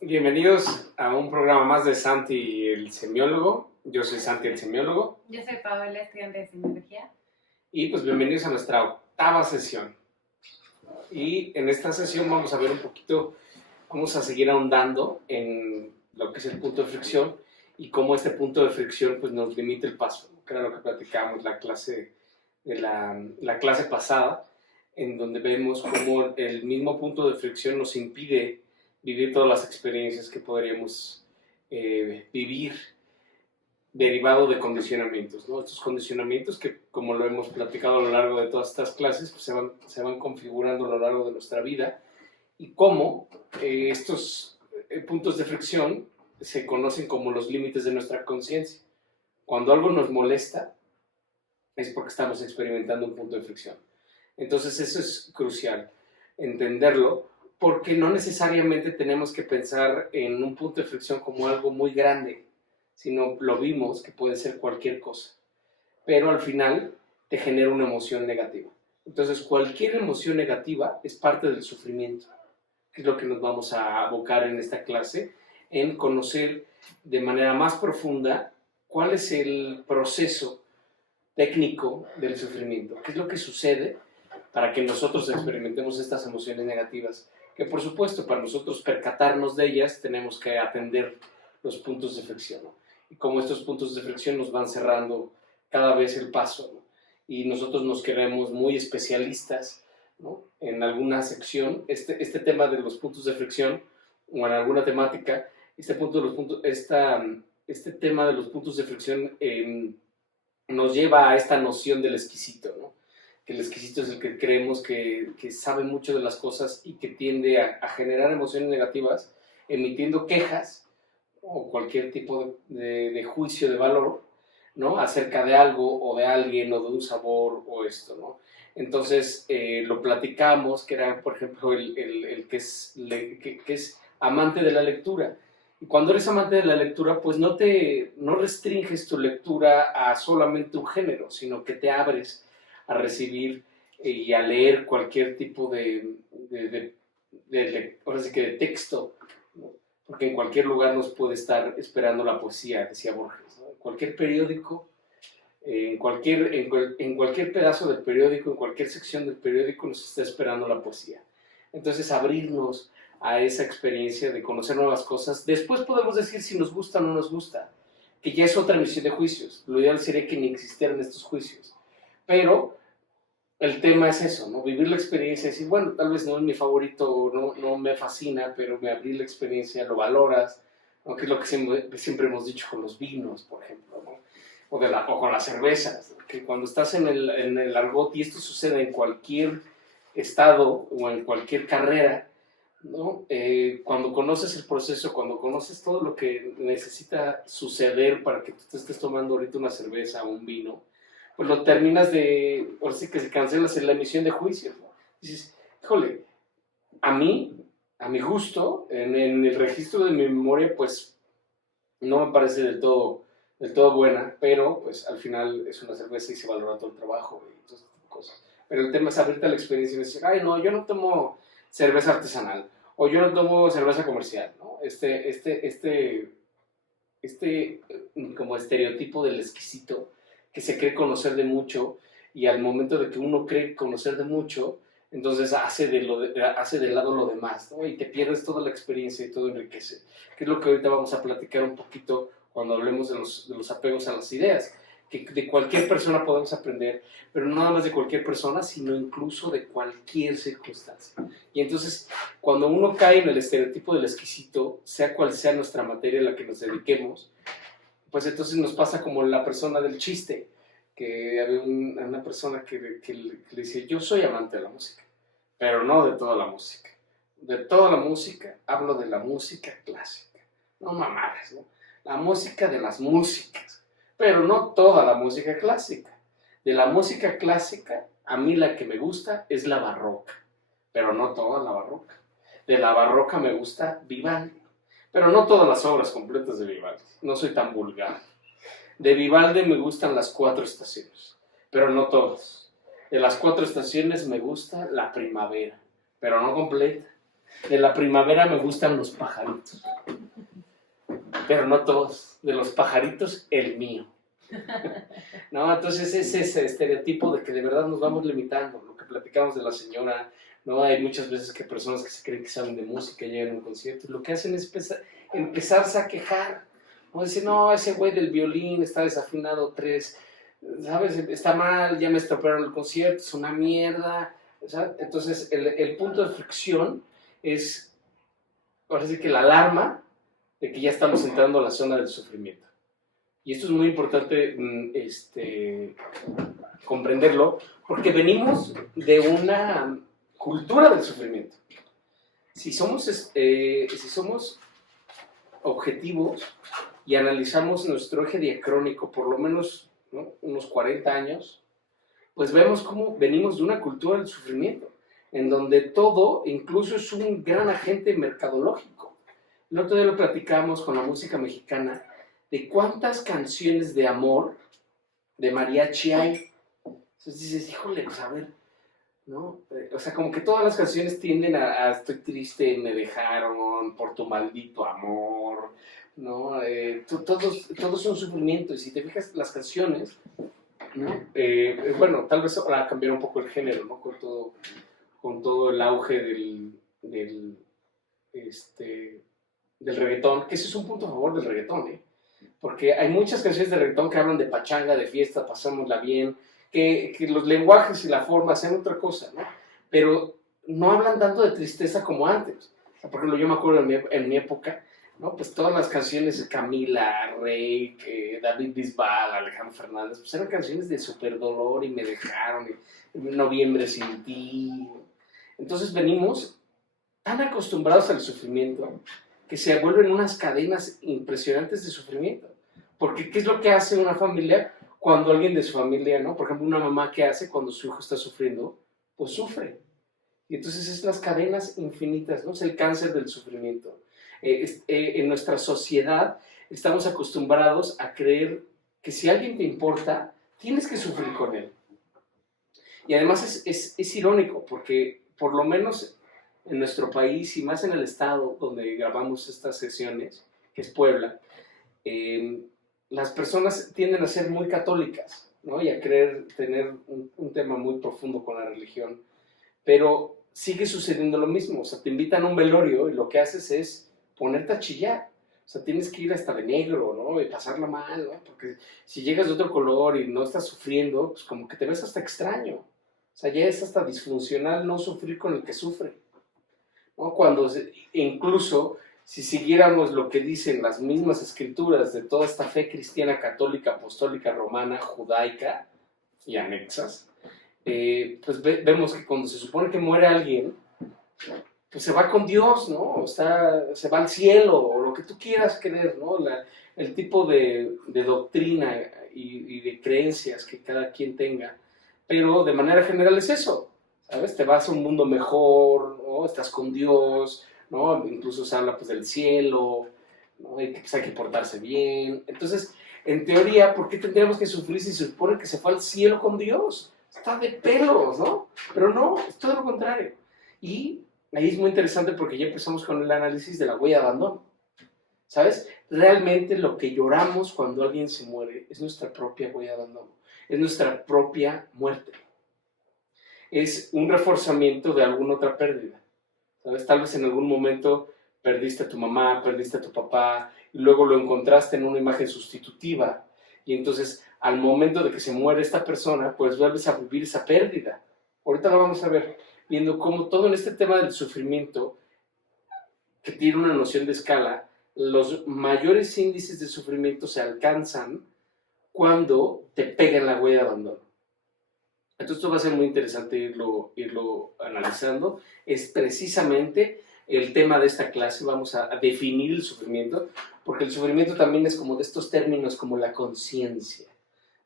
Bienvenidos a un programa más de Santi el Semiólogo. Yo soy Santi el Semiólogo. Yo soy Paola, estudiante de Semiología. Y pues bienvenidos a nuestra octava sesión. Y en esta sesión vamos a ver un poquito, vamos a seguir ahondando en lo que es el punto de fricción y cómo este punto de fricción pues nos limita el paso, que era lo que platicábamos la clase pasada, en donde vemos cómo el mismo punto de fricción nos impide vivir todas las experiencias que podríamos vivir derivado de condicionamientos, ¿no? Estos condicionamientos que, como lo hemos platicado a lo largo de todas estas clases, pues se van configurando a lo largo de nuestra vida y cómo estos puntos de fricción se conocen como los límites de nuestra conciencia. Cuando algo nos molesta es porque estamos experimentando un punto de fricción. Entonces eso es crucial, entenderlo, porque no necesariamente tenemos que pensar en un punto de fricción como algo muy grande, sino lo vimos que puede ser cualquier cosa, pero al final te genera una emoción negativa. Entonces cualquier emoción negativa es parte del sufrimiento, que es lo que nos vamos a abocar en esta clase, en conocer de manera más profunda cuál es el proceso técnico del sufrimiento, qué es lo que sucede para que nosotros experimentemos estas emociones negativas, que por supuesto para nosotros percatarnos de ellas tenemos que atender los puntos de fricción, ¿no? Y cómo estos puntos de fricción nos van cerrando cada vez el paso, ¿no? Y nosotros nos queremos muy especialistas, ¿no? En alguna sección, este tema de los puntos de fricción, o en alguna temática, este tema de los puntos de fricción nos lleva a esta noción del exquisito, ¿no? Que el exquisito es el que creemos que sabe mucho de las cosas y que tiende a generar emociones negativas, emitiendo quejas o cualquier tipo de juicio de valor, ¿no? Acerca de algo o de alguien o de un sabor o esto, ¿no? Entonces lo platicamos, que era, por ejemplo, el que es amante de la lectura. Y cuando eres amante de la lectura, pues no restringes tu lectura a solamente un género, sino que te abres a recibir y a leer cualquier tipo ahora sí que de texto, ¿no? Porque en cualquier lugar nos puede estar esperando la poesía, decía Borges, ¿no? En cualquier periódico, en cualquier pedazo del periódico, en cualquier sección del periódico nos está esperando la poesía. Entonces abrirnos a esa experiencia de conocer nuevas cosas. Después podemos decir si nos gusta o no nos gusta, que ya es otra emisión de juicios. Lo ideal sería que ni existieran estos juicios. Pero el tema es eso, ¿no? Vivir la experiencia y decir, bueno, tal vez no es mi favorito, no me fascina, pero me abrí la experiencia, lo valoras, ¿no? Que es lo que siempre hemos dicho con los vinos, por ejemplo, ¿no? O con las cervezas, ¿no? Que cuando estás en el argot, y esto sucede en cualquier estado o en cualquier carrera, ¿no? Cuando conoces el proceso, cuando conoces todo lo que necesita suceder para que tú te estés tomando ahorita una cerveza o un vino, pues lo terminas ahora sí que se cancelas en la emisión de juicios, ¿no? Dices, híjole, a mi gusto, en el registro de mi memoria, pues no me parece del todo buena, pero pues al final es una cerveza y se valora todo el trabajo y todo este tipo de cosas. Pero el tema es abrirte a la experiencia y decir, ay, no, yo no tomo cerveza artesanal, o yo no tomo cerveza comercial, ¿no? Como estereotipo del exquisito que se cree conocer de mucho y al momento de que uno cree conocer de mucho, entonces hace de lado lo demás, ¿no? Y te pierdes toda la experiencia y todo enriquece, que es lo que ahorita vamos a platicar un poquito cuando hablemos de los apegos a las ideas, que de cualquier persona podemos aprender, pero no nada más de cualquier persona, sino incluso de cualquier circunstancia. Y entonces, cuando uno cae en el estereotipo del exquisito, sea cual sea nuestra materia a la que nos dediquemos, pues entonces nos pasa como la persona del chiste, que había una persona que le decía, yo soy amante de la música, pero no de toda la música. De toda la música, hablo de la música clásica. No mamadas, ¿no? La música de las músicas, pero no toda la música clásica. De la música clásica, a mí la que me gusta es la barroca, pero no toda la barroca. De la barroca me gusta Vivaldi, pero no todas las obras completas de Vivaldi. No soy tan vulgar. De Vivaldi me gustan las 4 estaciones, pero no todas. De las 4 estaciones me gusta la primavera, pero no completa. De la primavera me gustan los pajaritos. Pero no todos. De los pajaritos, el mío. ¿No? Entonces es ese estereotipo de que de verdad nos vamos limitando. Lo que platicamos de la señora, ¿no? Hay muchas veces que personas que se creen que saben de música llegan a un concierto y lo que hacen es empezarse a quejar. ¿No? Decir, no, ese güey del violín está desafinado 3, ¿sabes? Está mal, ya me estropearon el concierto, es una mierda. ¿Sabes? Entonces el punto de fricción es, ahora sí que la alarma de que ya estamos entrando a la zona del sufrimiento. Y esto es muy importante comprenderlo, porque venimos de una cultura del sufrimiento. Si somos objetivos y analizamos nuestro eje diacrónico por lo menos, ¿no?, unos 40 años, pues vemos cómo venimos de una cultura del sufrimiento, en donde todo incluso es un gran agente mercadológico. El otro día lo platicamos con la música mexicana, de cuántas canciones de amor de mariachi hay. Entonces dices, híjole, pues a ver, ¿no? O sea, como que todas las canciones tienden a estoy triste, me dejaron, por tu maldito amor, ¿no? Todos son sufrimiento, y si te fijas las canciones, ¿no? Bueno, tal vez ahora cambiar un poco el género, ¿no? Con todo el auge del reggaetón, que ese es un punto a favor del reggaetón, ¿eh? Porque hay muchas canciones de reggaetón que hablan de pachanga, de fiesta, pasámosla bien, que los lenguajes y la forma sean otra cosa, ¿no? Pero no hablan tanto de tristeza como antes. O sea, por ejemplo, yo me acuerdo en mi época, ¿no? Pues todas las canciones de Camila, Rey, David Bisbal, Alejandro Fernández, pues eran canciones de súper dolor y me dejaron, y Noviembre sin ti. Entonces venimos tan acostumbrados al sufrimiento que se vuelven unas cadenas impresionantes de sufrimiento. Porque ¿qué es lo que hace una familia cuando alguien de su familia, ¿no? Por ejemplo, una mamá, ¿qué hace cuando su hijo está sufriendo? Pues sufre. Y entonces es las cadenas infinitas, ¿no? Es el cáncer del sufrimiento. En nuestra sociedad estamos acostumbrados a creer que si alguien te importa, tienes que sufrir con él. Y además es irónico, porque por lo menos en nuestro país y más en el estado donde grabamos estas sesiones, que es Puebla, las personas tienden a ser muy católicas, ¿no? Y a querer tener un tema muy profundo con la religión, pero sigue sucediendo lo mismo. O sea, te invitan a un velorio y lo que haces es ponerte a chillar. O sea, tienes que ir hasta de negro, ¿no? Y pasarla mal, ¿no? Porque si llegas de otro color y no estás sufriendo, pues como que te ves hasta extraño. O sea, ya es hasta disfuncional no sufrir con el que sufre, ¿no? Incluso si siguiéramos lo que dicen las mismas escrituras de toda esta fe cristiana, católica, apostólica, romana, judaica y anexas, pues vemos que cuando se supone que muere alguien, pues se va con Dios, ¿no? O sea, se va al cielo, o lo que tú quieras creer, ¿no? El tipo de doctrina y de creencias que cada quien tenga, pero de manera general es eso, ¿sabes? Te vas a un mundo mejor, ¿no? Estás con Dios, ¿no? Incluso se habla pues del cielo, ¿no? Y que pues, hay que portarse bien. Entonces, en teoría, ¿por qué tendríamos que sufrir si se supone que se fue al cielo con Dios? Está de pelos, ¿no? Pero no, es todo lo contrario. Y ahí es muy interesante porque ya empezamos con el análisis de la huella de abandono, ¿sabes? Realmente lo que lloramos cuando alguien se muere es nuestra propia huella de abandono, es nuestra propia muerte. Es un reforzamiento de alguna otra pérdida, ¿sabes? Tal vez en algún momento perdiste a tu mamá, perdiste a tu papá, y luego lo encontraste en una imagen sustitutiva, y entonces al momento de que se muere esta persona, pues vuelves a vivir esa pérdida. Ahorita lo vamos a ver, viendo cómo todo en este tema del sufrimiento, que tiene una noción de escala, los mayores índices de sufrimiento se alcanzan cuando te pegan la huella de abandono. Entonces esto va a ser muy interesante irlo analizando. Es precisamente el tema de esta clase. Vamos a definir el sufrimiento, porque el sufrimiento también es como de estos términos como la conciencia,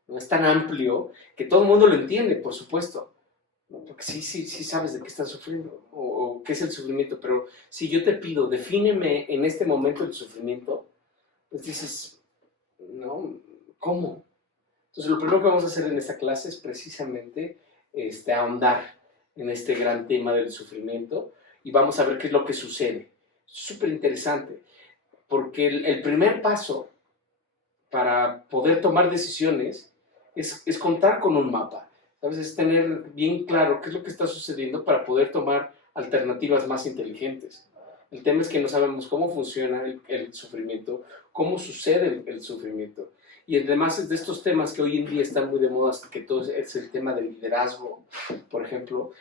¿no? Es tan amplio que todo el mundo lo entiende, por supuesto, ¿no? Porque sí sabes de qué estás sufriendo o qué es el sufrimiento, pero si yo te pido, defíneme en este momento el sufrimiento, pues dices, no, ¿cómo? Entonces, lo primero que vamos a hacer en esta clase es precisamente ahondar en este gran tema del sufrimiento y vamos a ver qué es lo que sucede. Súper interesante, porque el primer paso para poder tomar decisiones es contar con un mapa, ¿sabes? Es tener bien claro qué es lo que está sucediendo para poder tomar alternativas más inteligentes. El tema es que no sabemos cómo funciona el sufrimiento, cómo sucede el sufrimiento. Y además de estos temas que hoy en día están muy de moda, que todo es el tema del liderazgo, por ejemplo,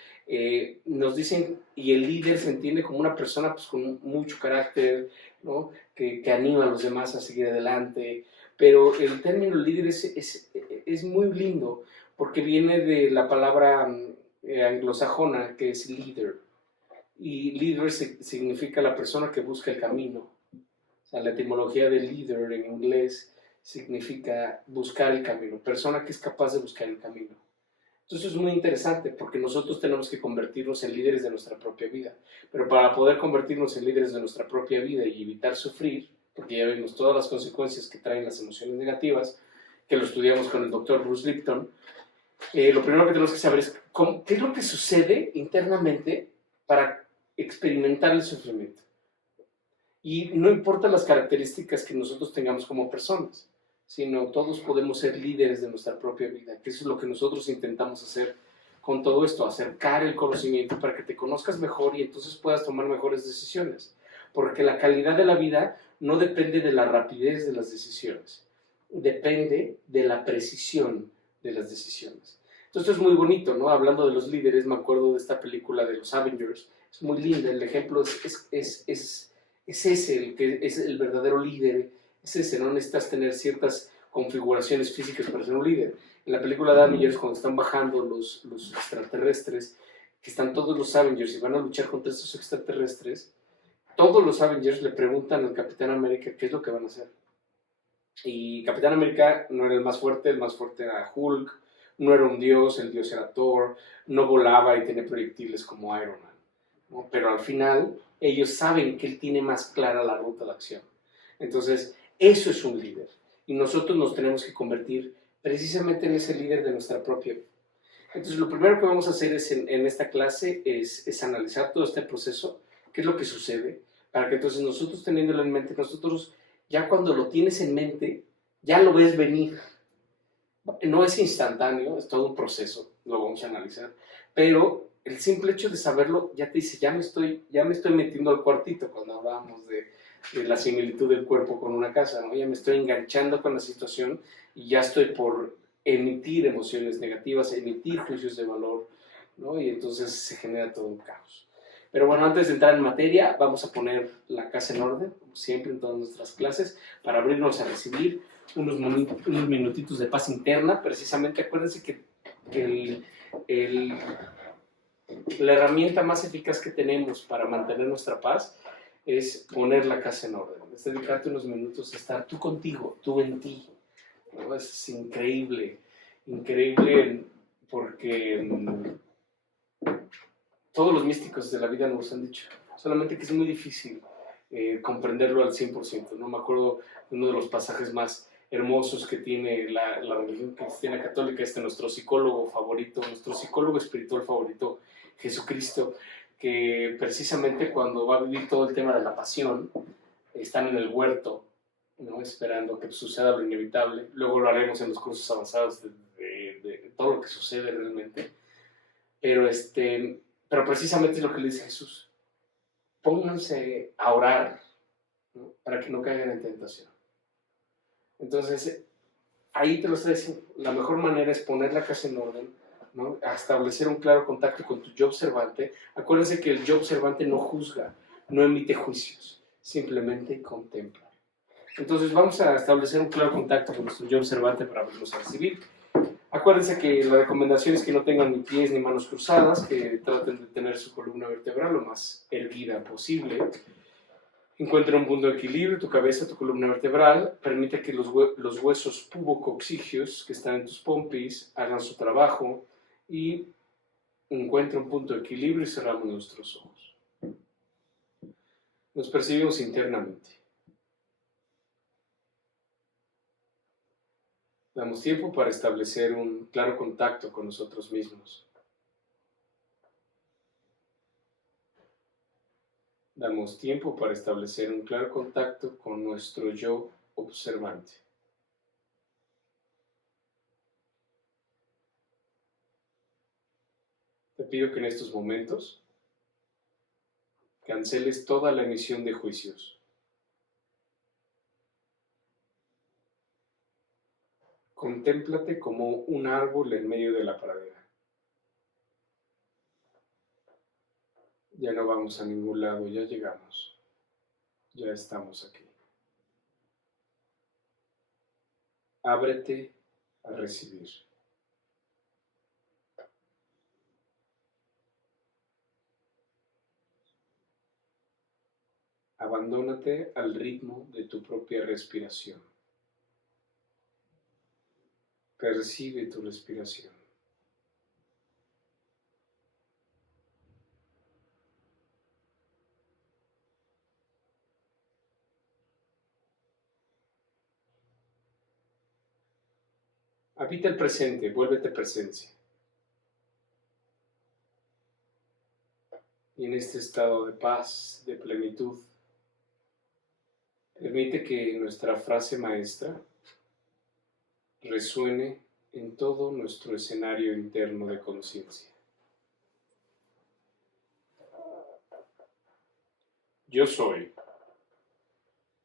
nos dicen, y el líder se entiende como una persona pues, con mucho carácter, ¿no? Que anima a los demás a seguir adelante, pero el término líder es muy lindo porque viene de la palabra anglosajona que es leader, y líder significa la persona que busca el camino. O sea, la etimología de líder en inglés significa buscar el camino, persona que es capaz de buscar el camino. Entonces es muy interesante porque nosotros tenemos que convertirnos en líderes de nuestra propia vida. Pero para poder convertirnos en líderes de nuestra propia vida y evitar sufrir, porque ya vimos todas las consecuencias que traen las emociones negativas, que lo estudiamos con el doctor Bruce Lipton, lo primero que tenemos que saber es qué es lo que sucede internamente para experimentar el sufrimiento. Y no importa las características que nosotros tengamos como personas, sino todos podemos ser líderes de nuestra propia vida, que eso es lo que nosotros intentamos hacer con todo esto, acercar el conocimiento para que te conozcas mejor y entonces puedas tomar mejores decisiones. Porque la calidad de la vida no depende de la rapidez de las decisiones, depende de la precisión de las decisiones. Entonces esto es muy bonito, ¿no? Hablando de los líderes, me acuerdo de esta película de los Avengers, es muy linda, el ejemplo es ese, el que es el verdadero líder, es ese, no necesitas tener ciertas configuraciones físicas para ser un líder. En la película de Avengers, cuando están bajando los extraterrestres, que están todos los Avengers y van a luchar contra estos extraterrestres, todos los Avengers le preguntan al Capitán América qué es lo que van a hacer. Y Capitán América no era el más fuerte era Hulk, no era un dios, el dios era Thor, no volaba y tenía proyectiles como Iron Man, ¿no? Pero al final ellos saben que él tiene más clara la ruta de acción. Entonces, eso es un líder. Y nosotros nos tenemos que convertir precisamente en ese líder de nuestra propia vida. Entonces, lo primero que vamos a hacer en esta clase es analizar todo este proceso, qué es lo que sucede, para que entonces nosotros teniéndolo en mente, nosotros ya cuando lo tienes en mente, ya lo ves venir. No es instantáneo, es todo un proceso, lo vamos a analizar, pero el simple hecho de saberlo ya te dice, ya me estoy metiendo al cuartito cuando hablábamos de la similitud del cuerpo con una casa, ¿no? Ya me estoy enganchando con la situación y ya estoy por emitir emociones negativas, emitir juicios de valor, ¿no? Y entonces se genera todo un caos. Pero bueno, antes de entrar en materia, vamos a poner la casa en orden, como siempre en todas nuestras clases, para abrirnos a recibir unos minutitos de paz interna. Precisamente acuérdense que la herramienta más eficaz que tenemos para mantener nuestra paz es poner la casa en orden. Es dedicarte unos minutos a estar tú contigo, tú en ti, ¿no? Es increíble, increíble porque todos los místicos de la vida nos han dicho, solamente que es muy difícil comprenderlo al 100%, ¿no? Me acuerdo de uno de los pasajes más hermosos que tiene la religión cristiana católica, nuestro psicólogo favorito, nuestro psicólogo espiritual favorito, Jesucristo, que precisamente cuando va a vivir todo el tema de la pasión, están en el huerto, ¿no? Esperando que suceda lo inevitable. Luego lo haremos en los cursos avanzados de todo lo que sucede realmente. Pero precisamente es lo que le dice Jesús. Pónganse a orar, ¿no? Para que no caigan en tentación. Entonces, ahí te lo está diciendo. La mejor manera es poner la casa en orden, ¿no? A establecer un claro contacto con tu yo observante. Acuérdense que el yo observante no juzga, no emite juicios, simplemente contempla. Entonces vamos a establecer un claro contacto con nuestro yo observante para vernos a recibir. Acuérdense que la recomendación es que no tengan ni pies ni manos cruzadas, que traten de tener su columna vertebral lo más erguida posible. Encuentra un punto de equilibrio, tu cabeza, tu columna vertebral. Permite que los huesos pubococcígeos que están en tus pompis hagan su trabajo y encuentra un punto de equilibrio y cerramos nuestros ojos. Nos percibimos internamente. Damos tiempo para establecer un claro contacto con nosotros mismos. Damos tiempo para establecer un claro contacto con nuestro yo observante. Te pido que en estos momentos canceles toda la emisión de juicios. Contémplate como un árbol en medio de la pradera. Ya no vamos a ningún lado, ya llegamos. Ya estamos aquí. Ábrete a recibir. Abandónate al ritmo de tu propia respiración. Percibe tu respiración. Habita el presente, vuélvete presencia. Y en este estado de paz, de plenitud, permite que nuestra frase maestra resuene en todo nuestro escenario interno de conciencia. Yo soy,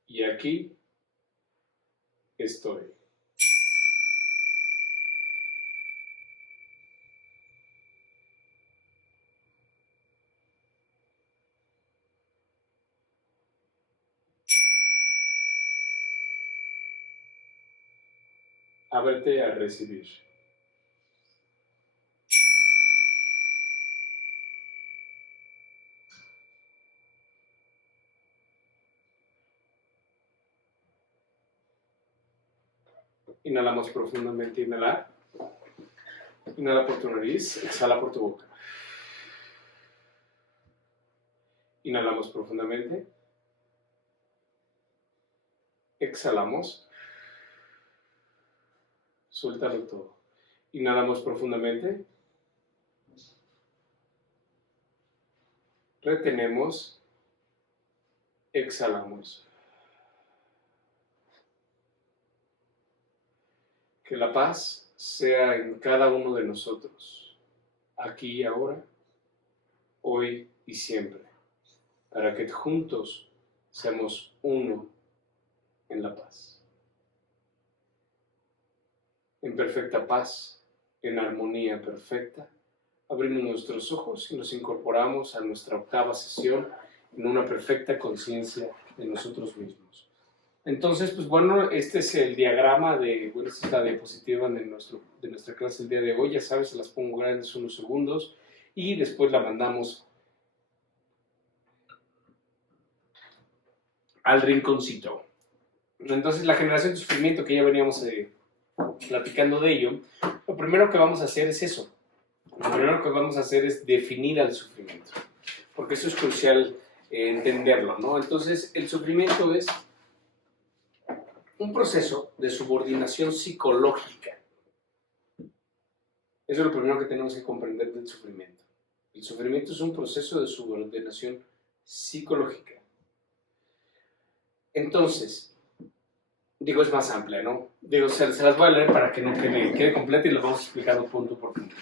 y aquí estoy. Ábrete a recibir. Inhalamos profundamente, inhalar. Inhala por tu nariz, exhala por tu boca. Inhalamos profundamente. Exhalamos. Suéltalo todo. Inhalamos profundamente. Retenemos. Exhalamos. Que la paz sea en cada uno de nosotros, aquí y ahora, hoy y siempre, para que juntos seamos uno en la paz. En perfecta paz, en armonía perfecta, abrimos nuestros ojos y nos incorporamos a nuestra octava sesión en una perfecta conciencia de nosotros mismos. Entonces, pues bueno, este es el diagrama esta es la diapositiva de nuestra clase el día de hoy. Ya sabes, se las pongo grandes unos segundos y después la mandamos al rinconcito. Entonces, la generación de sufrimiento, que ya veníamos platicando de ello, lo primero que vamos a hacer es eso. Lo primero que vamos a hacer es definir al sufrimiento, porque eso es crucial entenderlo, ¿no? Entonces, el sufrimiento es un proceso de subordinación psicológica. Eso es lo primero que tenemos que comprender del sufrimiento. El sufrimiento es un proceso de subordinación psicológica. Entonces, es más amplia, ¿no? Se las voy a leer para que no quede completa y lo vamos explicando punto por punto.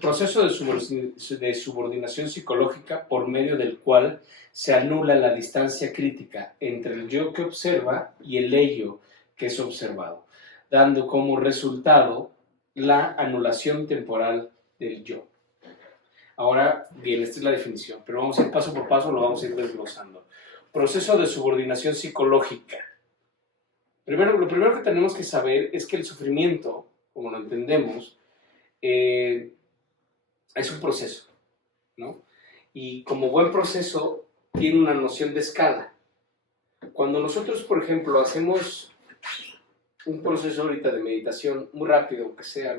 Proceso de subordinación psicológica por medio del cual se anula la distancia crítica entre el yo que observa y el ello que es observado, dando como resultado la anulación temporal del yo. Ahora, bien, esta es la definición, pero vamos a ir paso por paso, lo vamos a ir desglosando. Proceso de subordinación psicológica. Lo primero que tenemos que saber es que el sufrimiento, como lo entendemos, es un proceso, ¿no? Y como buen proceso, tiene una noción de escala. Cuando nosotros, por ejemplo, hacemos un proceso ahorita de meditación muy rápido, lo que sea,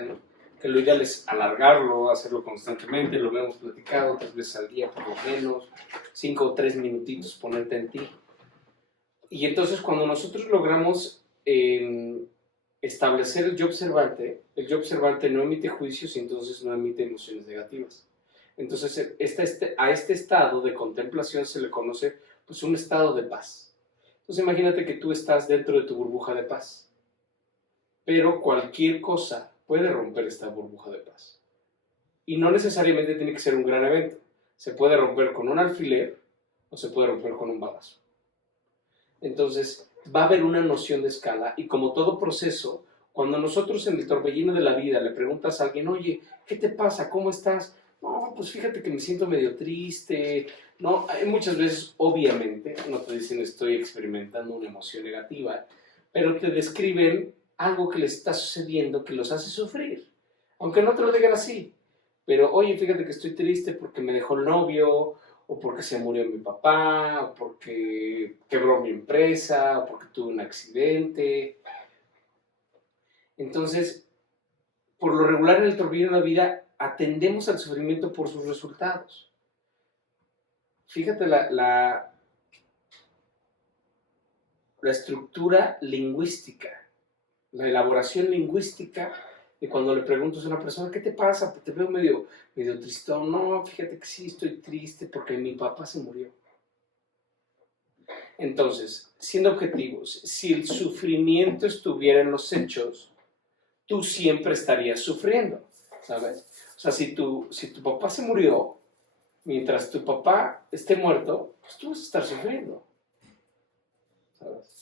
¿no? Que lo ideal es alargarlo, hacerlo constantemente, lo hemos platicado 3 veces al día por lo menos, 5 o 3 minutitos, ponerte en ti. Y entonces cuando nosotros logramos establecer el yo observante no emite juicios y entonces no emite emociones negativas. Entonces, a este estado de contemplación se le conoce pues, un estado de paz. Entonces, imagínate que tú estás dentro de tu burbuja de paz, pero cualquier cosa puede romper esta burbuja de paz. Y no necesariamente tiene que ser un gran evento. Se puede romper con un alfiler o se puede romper con un balazo. Entonces, va a haber una noción de escala y como todo proceso, cuando nosotros en el torbellino de la vida le preguntas a alguien, oye, ¿qué te pasa? ¿Cómo estás? No, pues fíjate que me siento medio triste. No, hay muchas veces, obviamente, no te dicen estoy experimentando una emoción negativa, pero te describen algo que les está sucediendo que los hace sufrir. Aunque no te lo digan así. Pero, oye, fíjate que estoy triste porque me dejó el novio, o porque se murió mi papá, o porque quebró mi empresa, o porque tuve un accidente. Entonces, por lo regular en el torbellino de la vida, atendemos al sufrimiento por sus resultados. Fíjate la estructura lingüística, la elaboración lingüística de cuando le preguntas a una persona, ¿qué te pasa? Te veo medio tristón. No, fíjate que sí, estoy triste porque mi papá se murió. Entonces, siendo objetivos, si el sufrimiento estuviera en los hechos, tú siempre estarías sufriendo, ¿sabes? O sea, si tu papá se murió, mientras tu papá esté muerto, pues tú vas a estar sufriendo, ¿sabes?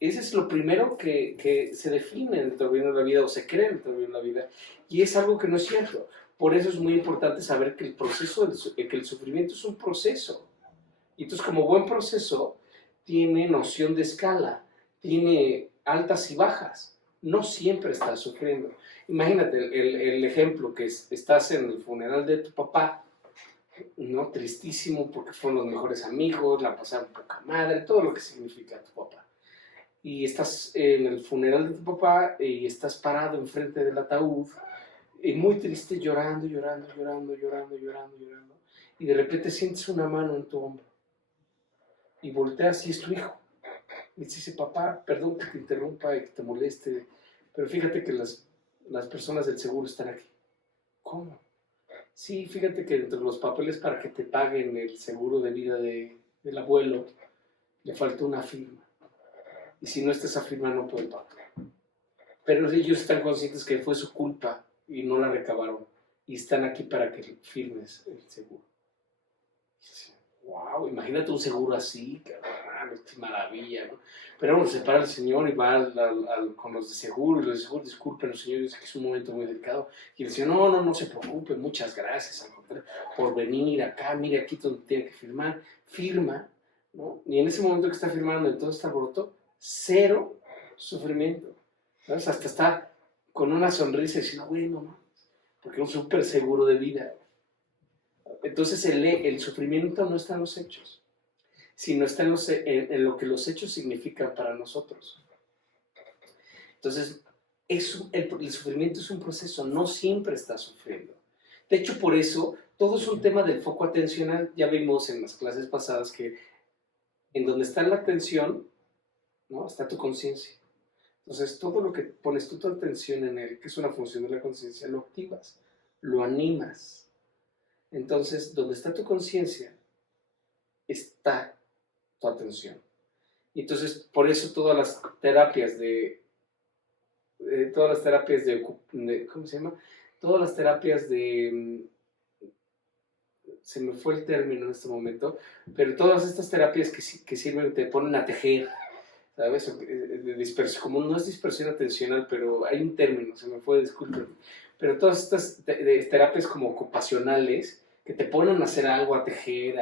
Ese es lo primero que se define en el torbellino de la vida o se cree en el torbellino de la vida y es algo que no es cierto. Por eso es muy importante saber que que el sufrimiento es un proceso. Y entonces como buen proceso tiene noción de escala, tiene altas y bajas, no siempre estás sufriendo. Imagínate el ejemplo que estás en el funeral de tu papá, ¿no? Tristísimo porque fueron los mejores amigos, la pasaron poca madre, todo lo que significa tu papá. Y estás en el funeral de tu papá y estás parado enfrente del ataúd y muy triste, llorando, llorando, llorando, llorando, llorando, llorando. Y de repente sientes una mano en tu hombro y volteas y es tu hijo. Y te dice, papá, perdón que te interrumpa y que te moleste, pero fíjate que las personas del seguro están aquí. ¿Cómo? Sí, fíjate que entre los papeles para que te paguen el seguro de vida del abuelo, le falta una firma. Y si no está esa firma, no pueden pagar. Pero ellos están conscientes que fue su culpa y no la recabaron. Y están aquí para que firmes el seguro. Wow, imagínate un seguro así, cabrón, qué maravilla, ¿no? Pero bueno, se para el señor y va con los de seguro, y los de seguro, disculpen, los señores, que es un momento muy delicado. Y el señor, no se preocupe, muchas gracias, al contrario, por venir acá, mire aquí donde tiene que firmar, firma, ¿no? Y en ese momento que está firmando, entonces está alboroto, cero sufrimiento, ¿sabes? Hasta está con una sonrisa diciendo, bueno, ¿no? Porque es un súper seguro de vida. Entonces el sufrimiento no está en los hechos, sino está en lo que los hechos significan para nosotros. Entonces, el sufrimiento es un proceso, no siempre estás sufriendo. De hecho, por eso, todo es un tema del foco atencional. Ya vimos en las clases pasadas que en donde está la atención, ¿no? Está tu conciencia. Entonces, todo lo que pones tu atención en él, que es una función de la conciencia, lo activas, lo animas. Entonces, donde está tu conciencia, está tu atención. Y entonces, por eso todas las terapias ¿cómo se llama? Todas las terapias se me fue el término en este momento, pero todas estas terapias que sirven, te ponen a tejer, ¿sabes? De dispersión, como no es dispersión atencional, pero hay un término, se me fue, disculpen. Pero todas estas terapias como ocupacionales, que te ponen a hacer algo, a tejer,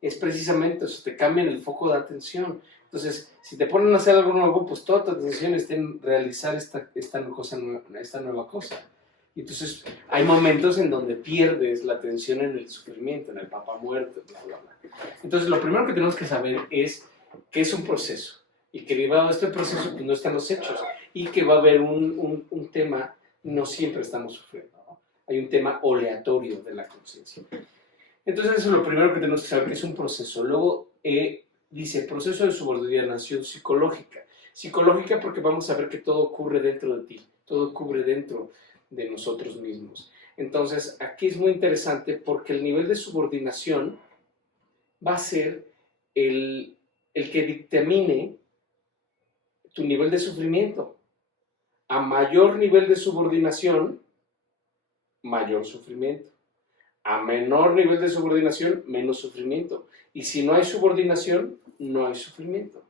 es precisamente eso, te cambian el foco de atención. Entonces, si te ponen a hacer algo nuevo, pues toda tu atención está en realizar esta nueva cosa. Y entonces hay momentos en donde pierdes la atención en el sufrimiento, en el papá muerto, bla, bla, bla. Entonces, lo primero que tenemos que saber es que es un proceso y que derivado de este proceso pues, no están los hechos y que va a haber un tema, no siempre estamos sufriendo, ¿no? Hay un tema aleatorio de la conciencia. Entonces eso es lo primero que tenemos que saber, que es un proceso. Luego dice, proceso de subordinación psicológica. Psicológica porque vamos a ver que todo ocurre dentro de ti, todo ocurre dentro de nosotros mismos. Entonces, aquí es muy interesante porque el nivel de subordinación va a ser el que dictamine tu nivel de sufrimiento. A mayor nivel de subordinación, mayor sufrimiento. A menor nivel de subordinación, menos sufrimiento. Y si no hay subordinación, no hay sufrimiento.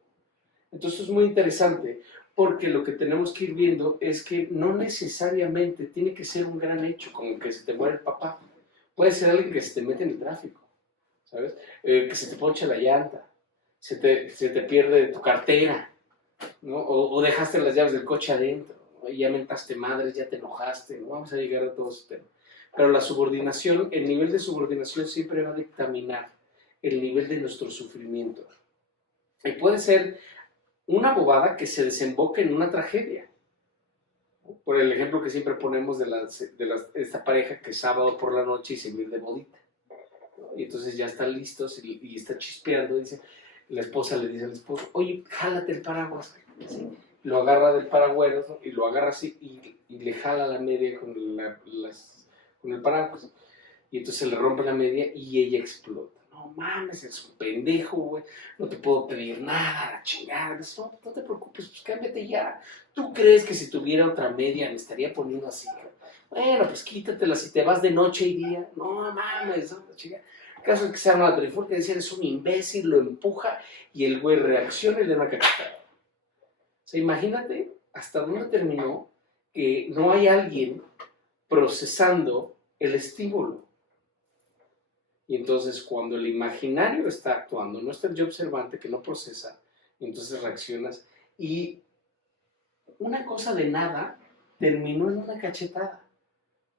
Entonces es muy interesante porque lo que tenemos que ir viendo es que no necesariamente tiene que ser un gran hecho, como que se te muere el papá. Puede ser alguien que se te mete en el tráfico, ¿sabes? Que se te ponche la llanta, se te pierde tu cartera, ¿no? O dejaste las llaves del coche adentro, ¿no? Y ya mentaste madres, ya te enojaste, ¿no? Vamos a llegar a todos esos temas. Pero la subordinación, el nivel de subordinación siempre va a dictaminar el nivel de nuestro sufrimiento. Y puede ser una bobada que se desemboque en una tragedia. Por el ejemplo que siempre ponemos de esta pareja que es sábado por la noche y se va de bodita, ¿no? Y entonces ya están listos y está chispeando. Dice, la esposa le dice al esposo, oye, jálate el paraguas. ¿Sí? Lo agarra del paragüero, ¿no? Y lo agarra así y le jala la media con el paraguas. Y entonces se le rompe la media y ella explota. No mames, eres un pendejo, güey. No te puedo pedir nada, la chingada. No, no te preocupes, pues cámbiate ya. ¿Tú crees que si tuviera otra media me estaría poniendo así? Bueno, pues quítatela. Si te vas de noche y día, no mames, no, la chingada. El caso es que se arma la trifulca y dice, eres un imbécil, lo empuja y el güey reacciona y le da una cachetada. O sea, imagínate hasta dónde terminó que no hay alguien procesando el estímulo. Y entonces cuando el imaginario está actuando, no está el yo observante que no procesa, entonces reaccionas y una cosa de nada terminó en una cachetada,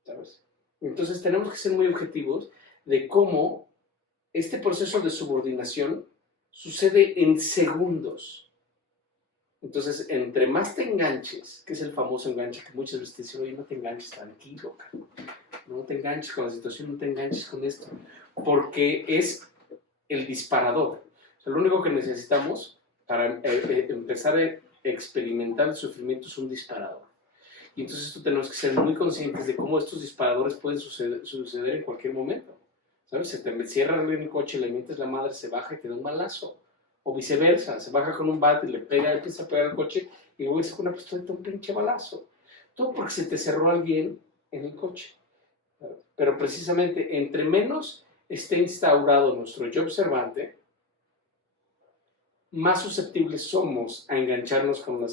¿sabes? Entonces tenemos que ser muy objetivos de cómo este proceso de subordinación sucede en segundos. Entonces, entre más te enganches, que es el famoso enganche que muchas veces te dicen, oye, no te enganches, tranquilo, no te enganches con la situación, no te enganches con esto, porque es el disparador. O sea, lo único que necesitamos para empezar a experimentar el sufrimiento es un disparador. Y entonces esto tenemos que ser muy conscientes de cómo estos disparadores pueden suceder en cualquier momento. ¿Sabes? Se te cierra en el coche, le mientes la madre, se baja y te da un balazo. O viceversa, se baja con un bat y le pega, empieza a pegar al coche y luego dice con una pistola y te da un pinche balazo. Todo porque se te cerró alguien en el coche. Pero precisamente entre menos esté instaurado nuestro yo observante, más susceptibles somos a engancharnos con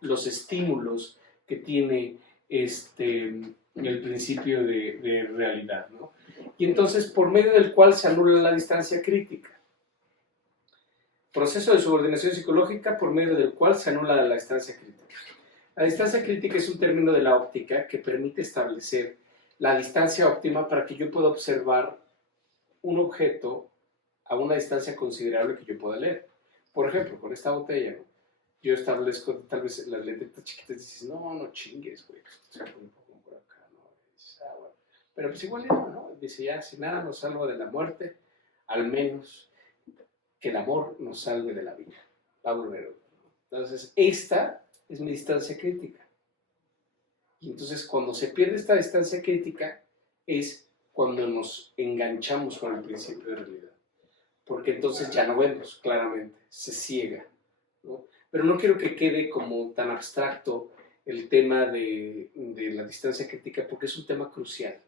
los estímulos que tiene el principio de realidad, ¿no? Y entonces, por medio del cual se anula la distancia crítica. Proceso de subordinación psicológica por medio del cual se anula la distancia crítica. La distancia crítica es un término de la óptica que permite establecer la distancia óptima para que yo pueda observar un objeto a una distancia considerable que yo pueda leer. Por ejemplo, con esta botella, ¿no? Yo establezco tal vez las letritas chiquitas y dices, no chingues, güey, se pone un poco por acá, ¿no? Y dices, bueno. Pero pues igual ¿no? Dice ya, si nada nos salva de la muerte, al menos que el amor nos salve de la vida. Pablo Neruda. Entonces, esta es mi distancia crítica. Y entonces, cuando se pierde esta distancia crítica, es cuando nos enganchamos con el principio de realidad. Porque entonces ya no vemos claramente, se ciega, ¿no? Pero no quiero que quede como tan abstracto el tema de la distancia crítica, porque es un tema crucial.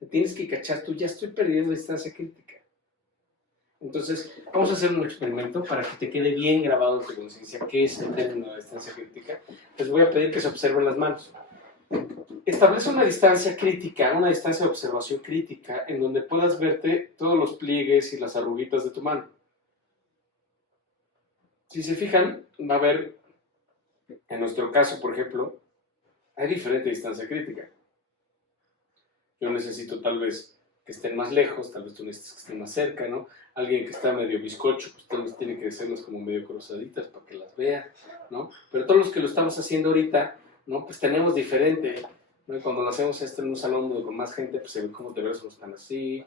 Te tienes que cachar, tú ya estoy perdiendo distancia crítica. Entonces, vamos a hacer un experimento para que te quede bien grabado en tu conciencia qué es el término de distancia crítica. Les voy a pedir que se observen las manos. Establece una distancia crítica, una distancia de observación crítica, en donde puedas verte todos los pliegues y las arruguitas de tu mano. Si se fijan, va a haber, en nuestro caso, por ejemplo, hay diferente distancia crítica. Yo necesito tal vez que estén más lejos, tal vez tú necesitas que estén más cerca, ¿no? Alguien que está medio bizcocho, pues tal vez tiene que hacerlas como medio cruzaditas para que las vea, ¿no? Pero todos los que lo estamos haciendo ahorita, ¿no? Pues tenemos diferente, ¿no? Cuando lo hacemos en un salón con más gente, pues se ve cómo te ves, unos están así,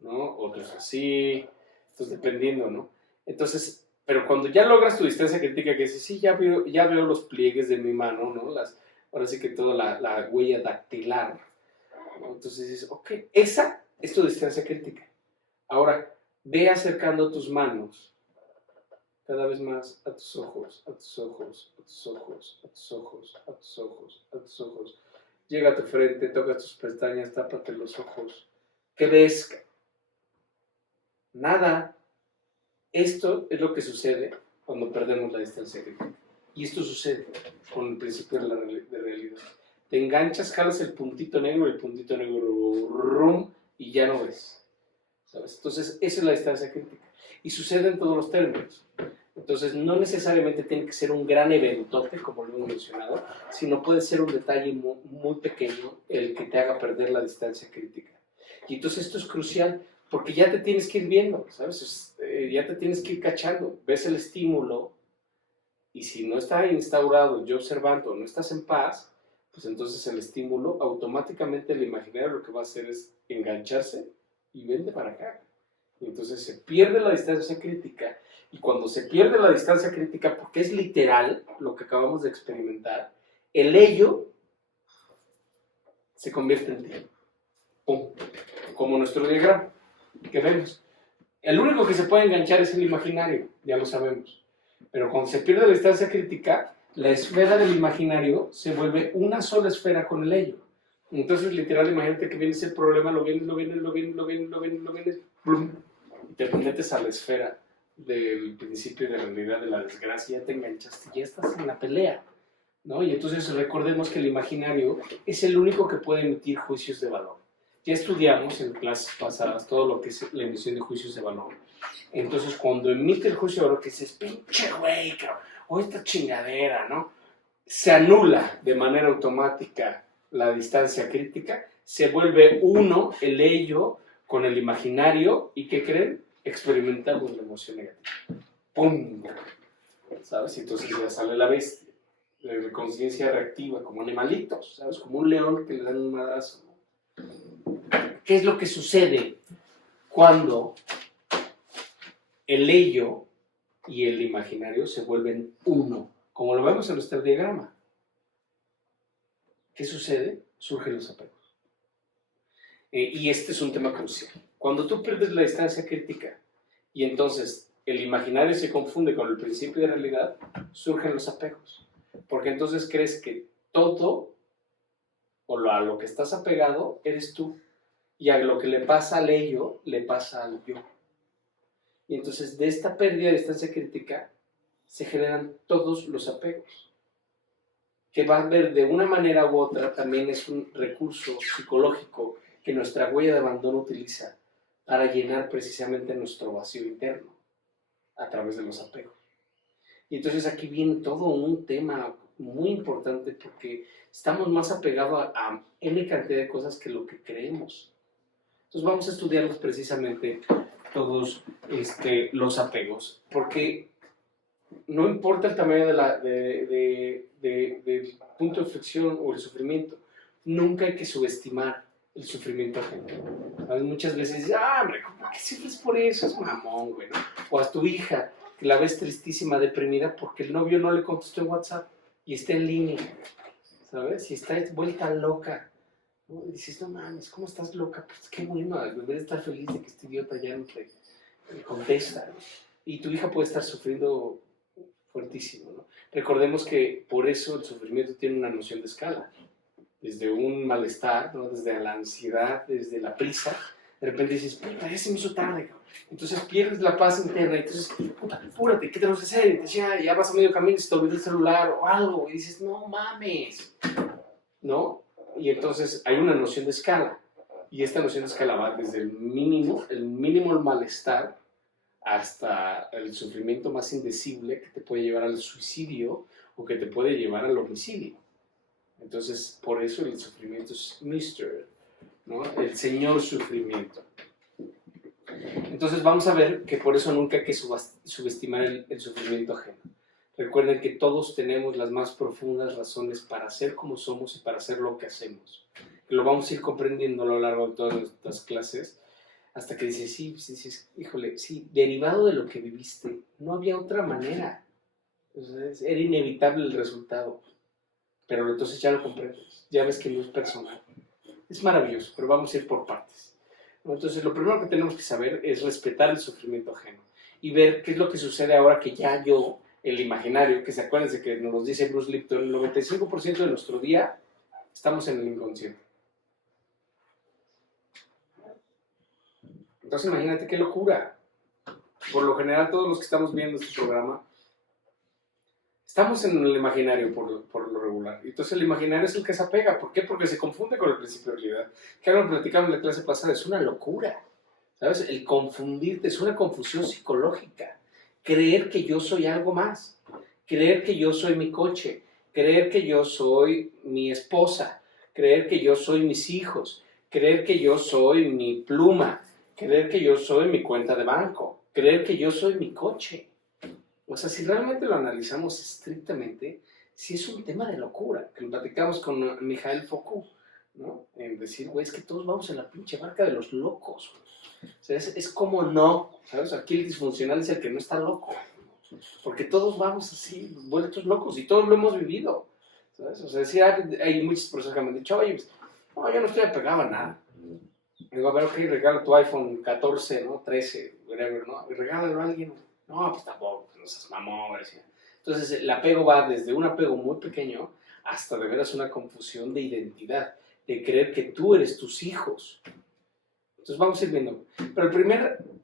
¿no? Otros así, entonces dependiendo, ¿no? Entonces, pero cuando ya logras tu distancia crítica, que dices, sí, ya veo los pliegues de mi mano, ¿no? Ahora sí que toda la huella dactilar, ¿no? Entonces dices, ok, esa es tu distancia crítica. Ahora, ve acercando tus manos cada vez más a tus ojos, a tus ojos, a tus ojos, a tus ojos, a tus ojos, a tus ojos. Llega a tu frente, toca tus pestañas, tápate los ojos. ¿Qué ves? Nada. Esto es lo que sucede cuando perdemos la distancia crítica. Y esto sucede con el principio de realidad. Te enganchas, jalas el puntito negro, rum, y ya no ves. ¿Sabes? Entonces, esa es la distancia crítica. Y sucede en todos los términos. Entonces, no necesariamente tiene que ser un gran eventote, como lo hemos mencionado, sino puede ser un detalle muy, muy pequeño el que te haga perder la distancia crítica. Y entonces esto es crucial, porque ya te tienes que ir viendo, ¿sabes? Ya te tienes que ir cachando. Ves el estímulo, y si no está instaurado yo observando, no estás en paz, pues entonces el estímulo, automáticamente el imaginario lo que va a hacer es engancharse y vente para acá. Y entonces se pierde la distancia crítica, y cuando se pierde la distancia crítica, porque es literal lo que acabamos de experimentar, el ello se convierte en ti. ¡Pum! Como nuestro diagrama que vemos. El único que se puede enganchar es el imaginario, ya lo sabemos. Pero cuando se pierde la distancia crítica, la esfera del imaginario se vuelve una sola esfera con el ello. Entonces, literal, imagínate que vienes el problema, lo vienes, ¡plum! Y te metes a la esfera del principio de la realidad de la desgracia, ya te enganchaste, ya estás en la pelea, ¿no? Y entonces recordemos que el imaginario es el único que puede emitir juicios de valor. Ya estudiamos en clases pasadas todo lo que es la emisión de juicios de valor. Entonces, cuando emite el juicio de valor, que dices, pinche güey, o esta chingadera, ¿no? Se anula de manera automática la distancia crítica, se vuelve uno, el ello, con el imaginario, y ¿qué creen? Experimentamos la emoción negativa. ¡Pum! ¿Sabes? Y entonces ya sale la bestia, de conciencia reactiva, como animalitos, ¿sabes? Como un león que le dan un madrazo. ¿Qué es lo que sucede cuando el ello y el imaginario se vuelven uno? Como lo vemos en nuestro diagrama. ¿Qué sucede? Surgen los apegos. Y este es un tema crucial. Cuando tú pierdes la distancia crítica y entonces el imaginario se confunde con el principio de realidad, surgen los apegos. Porque entonces crees que todo o a lo que estás apegado eres tú. Y a lo que le pasa al ello, le pasa al yo. Y entonces de esta pérdida de distancia crítica se generan todos los apegos. Que va a ver de una manera u otra, también es un recurso psicológico que nuestra huella de abandono utiliza para llenar precisamente nuestro vacío interno a través de los apegos. Y entonces aquí viene todo un tema muy importante porque estamos más apegados a N cantidad de cosas que lo que creemos. Entonces vamos a estudiarlos precisamente todos los apegos, porque no importa el tamaño del punto de fricción o el sufrimiento, nunca hay que subestimar el sufrimiento ajeno. ¿Sabes? Muchas veces dices, hombre, ¿cómo que sufres por eso? Es mamón, güey, ¿no? O a tu hija, que la ves tristísima, deprimida, porque el novio no le contestó en WhatsApp y está en línea, ¿sabes? Y está vuelta loca. ¿No? Y dices, no mames, ¿cómo estás loca? Pues qué bueno, deberías estar feliz de que este idiota ya no te contesta, ¿no? Y tu hija puede estar sufriendo fuertísimo, ¿no? Recordemos que por eso el sufrimiento tiene una noción de escala. Desde un malestar, ¿no? Desde la ansiedad, desde la prisa, de repente dices, puta, ya se me hizo tarde, cabrón. Entonces pierdes la paz interna, y entonces, puta, apúrate, ¿qué tenemos que hacer? Entonces ya vas a medio camino y se te olvida el celular o algo, y dices, no mames, ¿no? Y entonces hay una noción de escala, y esta noción de escala va desde el mínimo el malestar, hasta el sufrimiento más indecible que te puede llevar al suicidio o que te puede llevar al homicidio. Entonces, por eso el sufrimiento es Mr., ¿no? El señor sufrimiento. Entonces vamos a ver que por eso nunca hay que subestimar el sufrimiento ajeno. Recuerden que todos tenemos las más profundas razones para ser como somos y para hacer lo que hacemos. Que lo vamos a ir comprendiendo a lo largo de todas nuestras clases, hasta que dices, sí, híjole, sí, derivado de lo que viviste, no había otra manera. Entonces, era inevitable el resultado. Pero entonces ya lo comprendes, ya ves que no es personal. Es maravilloso, pero vamos a ir por partes. Entonces, lo primero que tenemos que saber es respetar el sufrimiento ajeno y ver qué es lo que sucede ahora que ya yo, el imaginario, que se acuerden de que nos lo dice Bruce Lipton, el 95% de nuestro día estamos en el inconsciente. Entonces, imagínate qué locura. Por lo general, todos los que estamos viendo este programa, estamos en el imaginario por lo regular. Entonces, el imaginario es el que se apega. ¿Por qué? Porque se confunde con el principio de realidad. Que ahora lo platicamos en la clase pasada, es una locura. ¿Sabes? El confundirte es una confusión psicológica. Creer que yo soy algo más. Creer que yo soy mi coche. Creer que yo soy mi esposa. Creer que yo soy mis hijos. Creer que yo soy mi pluma. Creer que yo soy mi cuenta de banco. Creer que yo soy mi coche. O sea, si realmente lo analizamos estrictamente, sí es un tema de locura, que lo platicamos con Mikhail Foucault, ¿no? En decir, güey, es que todos vamos en la pinche barca de los locos. O sea, es como no, ¿sabes? Aquí el disfuncional es el que no está loco. Porque todos vamos así, vueltos locos, y todos lo hemos vivido, ¿sabes? O sea, sí hay muchas personas que me han dicho, oye, pues, no, yo no estoy apegado a nada. Digo, a ver, ok, regala tu iPhone 14, ¿no? 13, whatever, ¿no? Y regálalo a alguien. No, pues tampoco, no seas mamón. Entonces, el apego va desde un apego muy pequeño hasta de veras una confusión de identidad, de creer que tú eres tus hijos. Entonces, vamos a ir viendo. Pero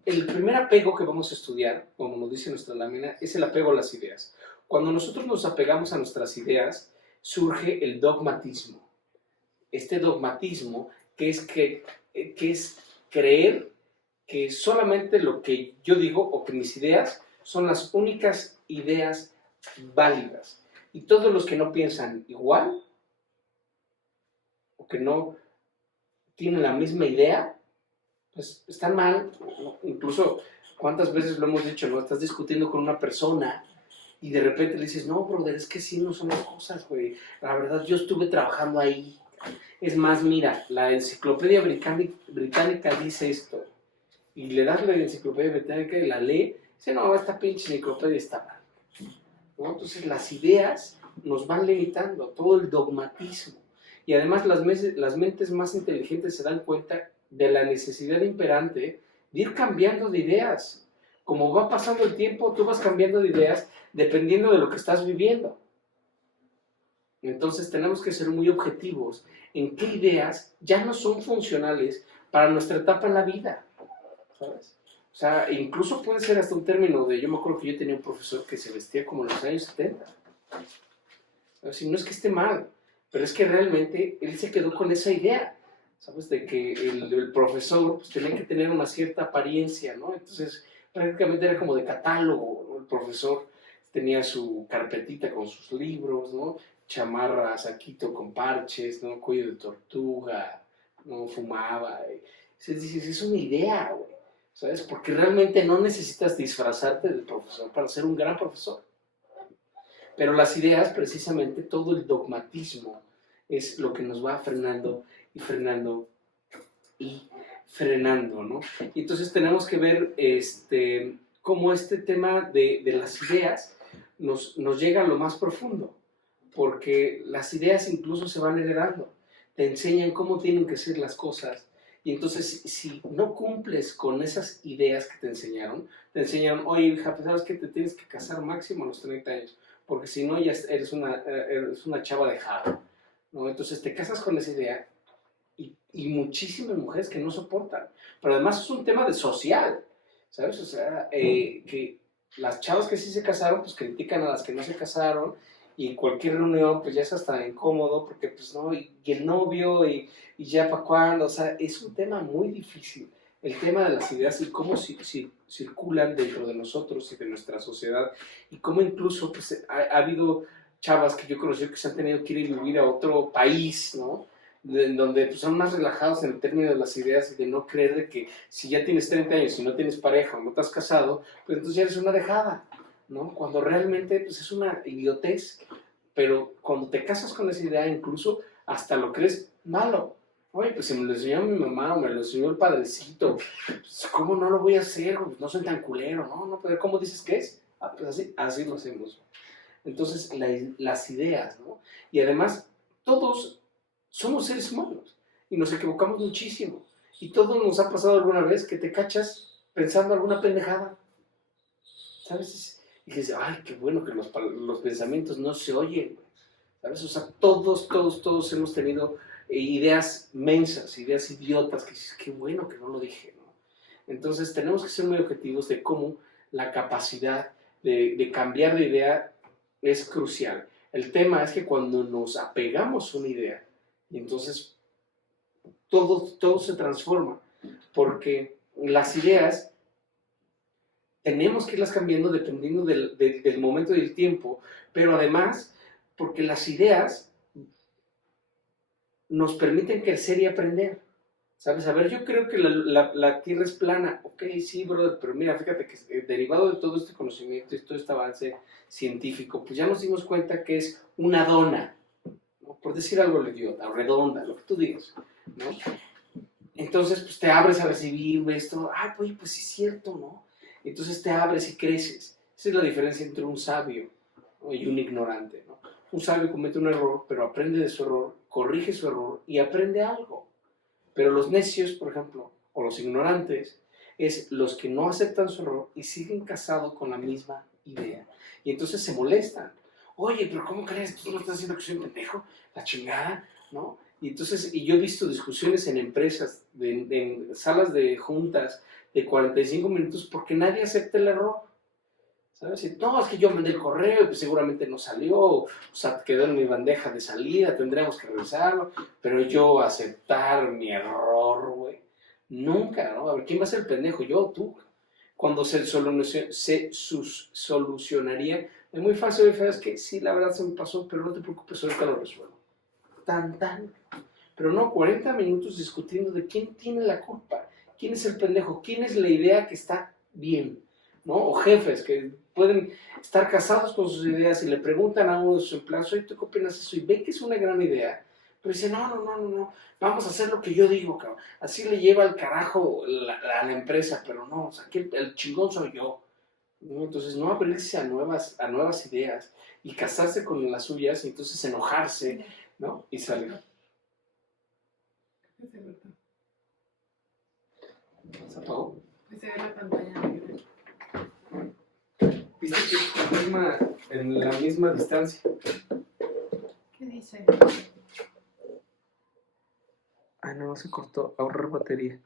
el primer apego que vamos a estudiar, como nos dice nuestra lámina, es el apego a las ideas. Cuando nosotros nos apegamos a nuestras ideas, surge el dogmatismo. Este dogmatismo que es creer que solamente lo que yo digo o que mis ideas son las únicas ideas válidas. Y todos los que no piensan igual o que no tienen la misma idea, pues están mal. Incluso, ¿cuántas veces lo hemos dicho? ¿No? Estás discutiendo con una persona y de repente le dices, no, brother, es que sí no son las cosas, güey. La verdad, yo estuve trabajando ahí. Es más, mira, la enciclopedia británica dice esto. Y le das la enciclopedia británica y la lee, dice, no, esta pinche enciclopedia está mal, ¿no? Entonces las ideas nos van limitando, todo el dogmatismo. Y además las mentes más inteligentes se dan cuenta de la necesidad imperante de ir cambiando de ideas. Como va pasando el tiempo, tú vas cambiando de ideas dependiendo de lo que estás viviendo. Entonces tenemos que ser muy objetivos en qué ideas ya no son funcionales para nuestra etapa en la vida. ¿Sabes? O sea, incluso puede ser hasta un término de, yo me acuerdo que yo tenía un profesor que se vestía como en los años 70. ¿Sabes? Y no es que esté mal, pero es que realmente él se quedó con esa idea, ¿sabes? De que el profesor pues, tenía que tener una cierta apariencia, ¿no? Entonces, prácticamente era como de catálogo, ¿no? El profesor tenía su carpetita con sus libros, ¿no? Chamarra, saquito con parches, ¿no? Cuello de tortuga, ¿no? Fumaba. Es una idea, güey. ¿Sabes? Porque realmente no necesitas disfrazarte del profesor para ser un gran profesor. Pero las ideas, precisamente, todo el dogmatismo es lo que nos va frenando y frenando y frenando, ¿no? Y entonces tenemos que ver cómo este tema de las ideas nos llega a lo más profundo, porque las ideas incluso se van heredando, te enseñan cómo tienen que ser las cosas. Y entonces, si no cumples con esas ideas que te enseñaron, oye, hija, pues sabes que te tienes que casar máximo a los 30 años, porque si no, ya eres una chava dejada, ¿no? Entonces te casas con esa idea y muchísimas mujeres que no soportan. Pero además es un tema de social, ¿sabes? O sea, que las chavas que sí se casaron, pues critican a las que no se casaron, y cualquier reunión pues ya es hasta incómodo porque pues no, y el novio y ya para cuándo, o sea, es un tema muy difícil, el tema de las ideas y cómo circulan dentro de nosotros y de nuestra sociedad, y cómo incluso pues ha habido chavas que yo conocí que se han tenido que ir a vivir a otro país, ¿no? En donde pues, son más relajados en el término de las ideas y de no creer de que si ya tienes 30 años y no tienes pareja o no te has casado, pues entonces ya eres una dejada, ¿no? Cuando realmente pues, es una idiotez, pero cuando te casas con esa idea incluso hasta lo crees malo. Oye, pues si me lo enseñó mi mamá o me lo enseñó el padrecito, pues, ¿cómo no lo voy a hacer? Pues, no soy tan culero, ¿no? No, pero ¿cómo dices que es? Ah, pues así lo hacemos. Entonces, las ideas, ¿no? Y además, todos somos seres humanos. y nos equivocamos muchísimo. Y todo nos ha pasado alguna vez que te cachas pensando alguna pendejada, ¿sabes? Y dices, ay, qué bueno que los pensamientos no se oyen, ¿sabes? O sea, todos hemos tenido ideas mensas, ideas idiotas, que dices, qué bueno que no lo dije, ¿no? Entonces tenemos que ser muy objetivos de cómo la capacidad de cambiar de idea es crucial. El tema es que cuando nos apegamos a una idea, y entonces todo se transforma, porque las ideas tenemos que irlas cambiando dependiendo del momento y del tiempo, pero además porque las ideas nos permiten crecer y aprender. ¿Sabes? A ver, yo creo que la Tierra es plana. Ok, sí, brother, pero mira, fíjate que derivado de todo este conocimiento y todo este avance científico, pues ya nos dimos cuenta que es una dona, ¿no? Por decir algo idiota, o redonda, lo que tú digas, ¿no? Entonces, pues te abres a recibir esto, pues sí es cierto, ¿no? Entonces te abres y creces. Esa es la diferencia entre un sabio, ¿no? Y un ignorante, ¿no? Un sabio comete un error, pero aprende de su error, corrige su error y aprende algo. Pero los necios, por ejemplo, o los ignorantes, es los que no aceptan su error y siguen casados con la misma idea. Y entonces se molestan. Oye, pero ¿cómo crees? ¿Tú no estás diciendo que soy un pendejo? La chingada, ¿no? Y entonces, y yo he visto discusiones en empresas, en salas de juntas de 45 minutos porque nadie acepta el error. ¿Sabes? Y, no, es que yo mandé el correo y pues seguramente no salió, o sea, quedó en mi bandeja de salida, tendremos que revisarlo, pero yo aceptar mi error, güey, nunca, ¿no? A ver, ¿quién va a ser el pendejo? ¿Yo o tú? Cuando solucionaría, es muy fácil, es que sí, la verdad se me pasó, pero no te preocupes, ahorita lo resuelvo. Tan. Pero no, 40 minutos discutiendo de quién tiene la culpa, quién es el pendejo, quién es la idea que está bien, ¿no? O jefes que pueden estar casados con sus ideas y le preguntan a uno de sus empleados, oye, ¿tú qué opinas de eso? Y ven que es una gran idea, pero dice, no, vamos a hacer lo que yo digo, cabrón. Así le lleva al carajo a la empresa, pero no, o sea, aquí el chingón soy yo, ¿no? Entonces no abrirse a nuevas ideas y casarse con las suyas y entonces enojarse, ¿no? Y salir. ¿Se apagó? Se ve la pantalla negra. Viste que en la misma distancia. ¿Qué dice? No se cortó. Ahorrar batería.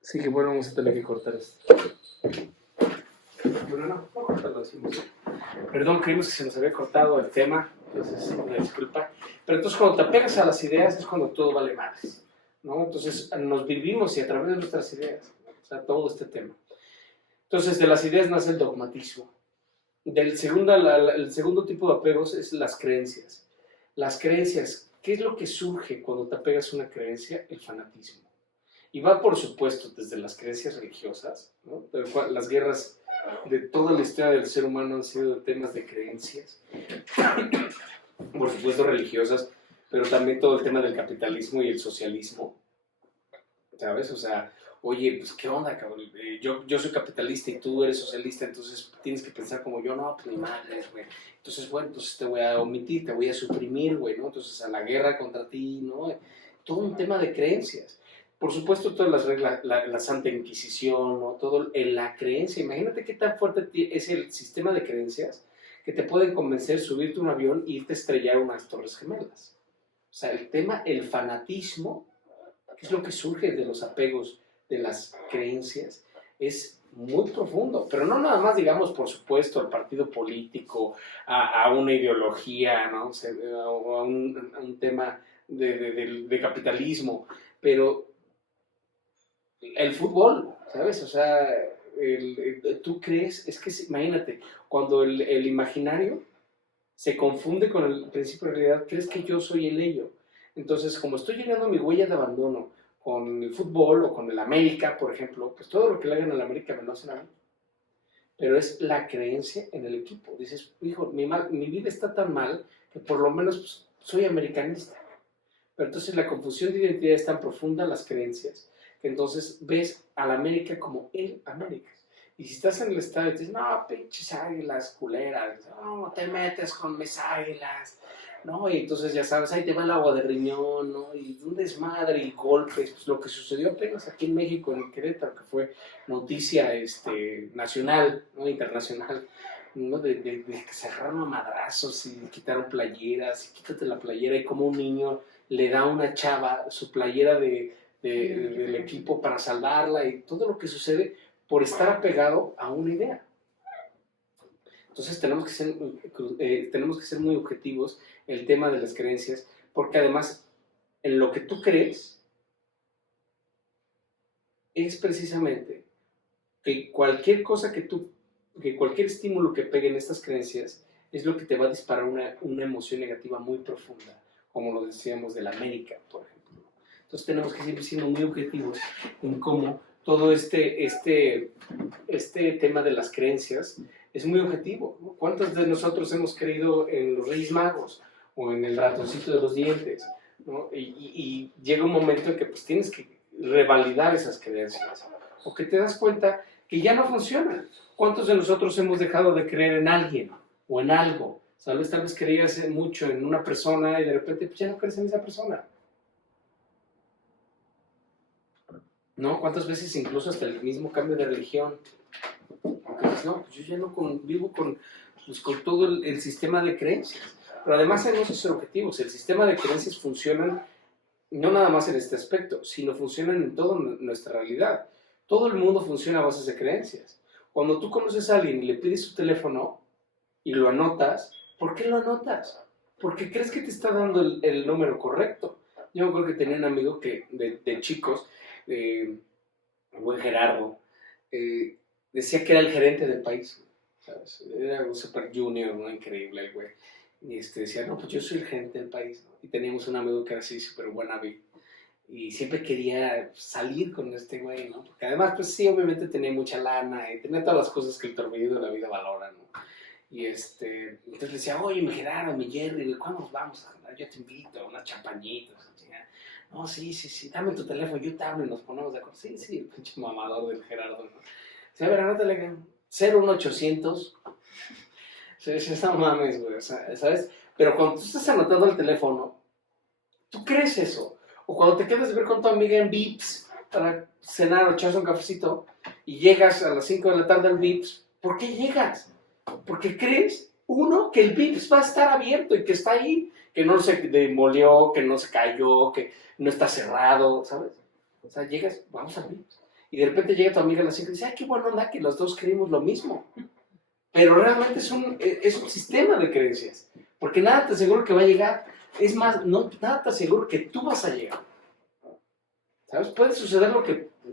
Sí, que bueno, vamos a tener que cortar esto. Bueno, no cortarlo, decimos. Perdón, creímos que se nos había cortado el tema, entonces una disculpa. Pero entonces cuando te apegas a las ideas es cuando todo vale más, ¿no? Entonces nos vivimos y a través de nuestras ideas, o sea, todo este tema. Entonces de las ideas nace el dogmatismo. El segundo tipo de apegos es las creencias. Las creencias, ¿qué es lo que surge cuando te apegas a una creencia? El fanatismo. Y va, por supuesto, desde las creencias religiosas, ¿no? Las guerras de toda la historia del ser humano han sido temas de creencias, por supuesto religiosas, pero también todo el tema del capitalismo y el socialismo, ¿sabes? O sea, oye, pues qué onda, cabrón, yo soy capitalista y tú eres socialista, entonces tienes que pensar como yo, no, pues ni madres, güey. Entonces, bueno, entonces te voy a omitir, te voy a suprimir, güey, ¿no? Entonces a la guerra contra ti, ¿no? Todo un tema de creencias. Por supuesto, todas las reglas, la Santa Inquisición, ¿no? Todo la creencia. Imagínate qué tan fuerte es el sistema de creencias que te pueden convencer subirte a un avión e irte a estrellar unas torres gemelas. O sea, el tema, el fanatismo, que es lo que surge de los apegos de las creencias, es muy profundo, pero no nada más, digamos, por supuesto, al partido político, a una ideología, ¿no? O sea, a un tema de capitalismo, pero el fútbol, ¿sabes? O sea, tú crees, es que imagínate, cuando el imaginario se confunde con el principio de realidad, crees que yo soy el ello. Entonces, como estoy llegando a mi huella de abandono con el fútbol o con el América, por ejemplo, pues todo lo que le hagan al América me lo hacen a mí. Pero es la creencia en el equipo. Dices, hijo, mi vida está tan mal que por lo menos pues, soy americanista. Pero entonces la confusión de identidad es tan profunda, las creencias, que entonces ves al América como el América. Y si estás en el estadio y dices, no, pinches águilas culeras, no te metes con mis águilas, ¿no? Y entonces ya sabes, ahí te va el agua de riñón, ¿no? Y un desmadre y golpes, pues lo que sucedió apenas aquí en México, en Querétaro, que fue noticia nacional, ¿no? Internacional, ¿no? De que se agarraron a madrazos y quitaron playeras, y quítate la playera, y como un niño le da a una chava su playera del equipo para salvarla, y todo lo que sucede por estar apegado a una idea. Entonces tenemos que ser muy objetivos en el tema de las creencias, porque además en lo que tú crees es precisamente que cualquier cosa que cualquier estímulo que pegue en estas creencias es lo que te va a disparar una emoción negativa muy profunda, como lo decíamos de la América, por ejemplo. Entonces tenemos que seguir siendo muy objetivos en cómo todo este tema de las creencias es muy objetivo, ¿no? ¿Cuántos de nosotros hemos creído en los Reyes Magos o en el ratoncito de los dientes, ¿no? Y llega un momento en que pues tienes que revalidar esas creencias, o que te das cuenta que ya no funcionan. ¿Cuántos de nosotros hemos dejado de creer en alguien o en algo? ¿Sabes? Tal vez creías mucho en una persona y de repente pues ya no crees en esa persona, ¿no? ¿Cuántas veces incluso hasta el mismo cambio de religión? Porque dices, no, pues yo ya no convivo pues, con todo el sistema de creencias. Pero además tenemos que ser objetivos. El sistema de creencias funciona no nada más en este aspecto, sino funcionan en toda nuestra realidad. Todo el mundo funciona a bases de creencias. Cuando tú conoces a alguien y le pides su teléfono y lo anotas, ¿por qué lo anotas? Porque crees que te está dando el número correcto. Yo me acuerdo que tenía un amigo que de chicos, el buen Gerardo, decía que era el gerente del país, ¿sabes? Era un super junior, ¿no? Increíble el güey. Y decía, no, pues yo soy el gerente del país, ¿no? Y teníamos un amigo que era así, súper buena vida. Y siempre quería salir con este güey, ¿no? Porque además, pues sí, obviamente tenía mucha lana y tenía todas las cosas que el torbellino de la vida valora, ¿no? Y entonces le decía, oye, mi Gerardo, mi Jerry, güey, ¿cuándo nos vamos a andar? Yo te invito a unas champañitas. No, sí, dame tu teléfono, yo te hablo y nos ponemos de acuerdo. Sí, el pinche mamador del Gerardo, ¿no? Sí, a ver, anótale 01800. Sí, no mames, güey, o sea, ¿sabes? Pero cuando tú estás anotando el teléfono, tú crees eso. O cuando te quedas de ver con tu amiga en Vips para cenar o echarse un cafecito y llegas a las 5 de la tarde al Vips, ¿por qué llegas? Porque crees, uno, que el Vips va a estar abierto y que está ahí, que no se demolió, que no se cayó, que no está cerrado, ¿sabes? O sea, llegas, vamos al Vips. Y de repente llega tu amiga a las 5 y dice, ay, qué buena onda que los dos creímos lo mismo. Pero realmente es un sistema de creencias, porque nada te aseguro que va a llegar. Es más, nada te aseguro que tú vas a llegar. ¿Sabes? Puede suceder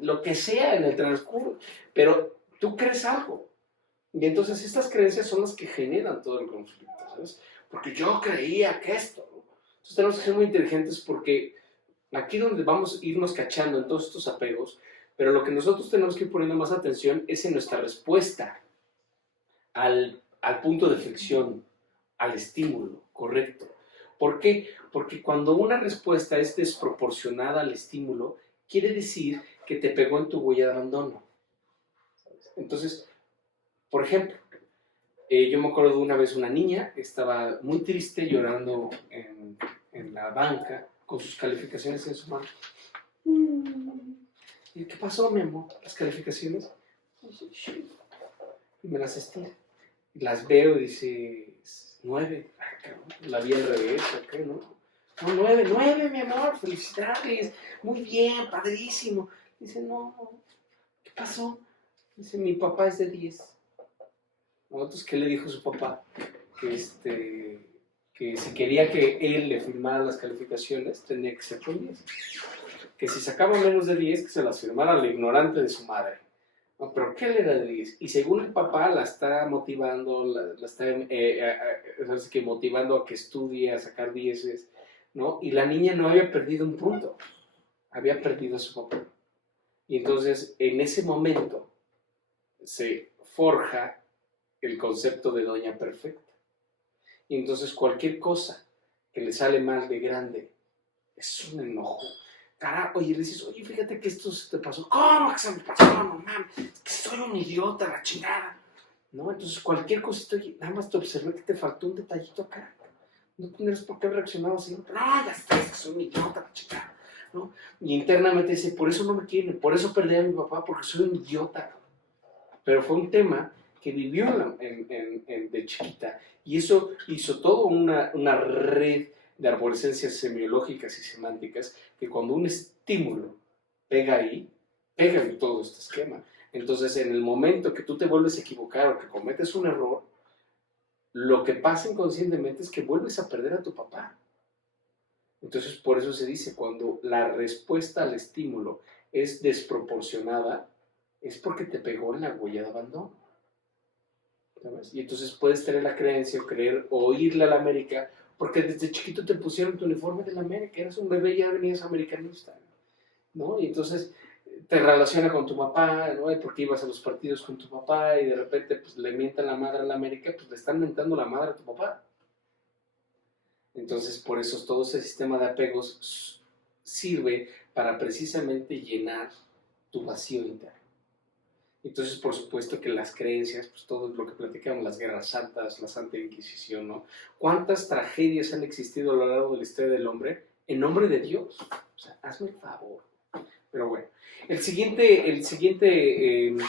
lo que sea en el transcurso, pero tú crees algo. Y entonces estas creencias son las que generan todo el conflicto, ¿sabes? Porque yo creía que esto, ¿no? Entonces tenemos que ser muy inteligentes porque aquí donde vamos a irnos cachando en todos estos apegos, pero lo que nosotros tenemos que ir poniendo más atención es en nuestra respuesta al punto de fricción, al estímulo correcto. ¿Por qué? Porque cuando una respuesta es desproporcionada al estímulo, quiere decir que te pegó en tu huella de abandono. Entonces, por ejemplo, yo me acuerdo de una vez una niña que estaba muy triste llorando en la banca con sus calificaciones en su mano. ¿Y qué pasó, mi amor? ¿Las calificaciones? Y me las estira. Y las veo y dice, 9. Ay, cabrón, la vi al revés, ¿ok? ¿No? No, 9, mi amor, felicidades. Muy bien, padrísimo. Dice, no, ¿qué pasó? Dice, mi papá es de 10. Entonces, ¿qué le dijo su papá? Que si quería que él le firmara las calificaciones, tenía que ser con 10. Que si sacaba menos de 10, que se las firmara la ignorante de su madre. No, pero ¿qué le era de 10? Y según el papá la está motivando, la está motivando a que estudie, a sacar 10, ¿no? Y la niña no había perdido un punto, había perdido a su papá. Y entonces, en ese momento, se forja el concepto de doña perfecta. Y entonces cualquier cosa que le sale mal de grande es un enojo. Carajo, oye, le dices, oye, fíjate que esto se te pasó. ¿Cómo que se me pasó? No mames, es que soy un idiota, la chingada. ¿No? Entonces cualquier cosita, oye, nada más te observé que te faltó un detallito acá. no tendrías por qué haber reaccionado así. No, ya estás, que soy un idiota, la chica, ¿no? Y internamente dice, por eso no me quieren, por eso perdí a mi papá, porque soy un idiota. Pero fue un tema que vivió de chiquita, y eso hizo toda una red de arborescencias semiológicas y semánticas, que cuando un estímulo pega ahí, pega en todo este esquema. Entonces, en el momento que tú te vuelves a equivocar o que cometes un error, lo que pasa inconscientemente es que vuelves a perder a tu papá. Entonces, por eso se dice, cuando la respuesta al estímulo es desproporcionada, es porque te pegó en la huella de abandono. ¿Sabes? Y entonces puedes tener la creencia o creer o irle a la América, porque desde chiquito te pusieron tu uniforme de la América, eras un bebé y ya venías americanista, ¿no? Y entonces te relaciona con tu papá, ¿no? Porque ibas a los partidos con tu papá y de repente pues, le mientan la madre a la América, pues le están mentando la madre a tu papá. Entonces, por eso todo ese sistema de apegos sirve para precisamente llenar tu vacío interno. Entonces, por supuesto que las creencias, pues todo lo que platicamos, las guerras santas, la Santa Inquisición, ¿no? ¿Cuántas tragedias han existido a lo largo de la historia del hombre en nombre de Dios? O sea, hazme el favor. Pero bueno, el siguiente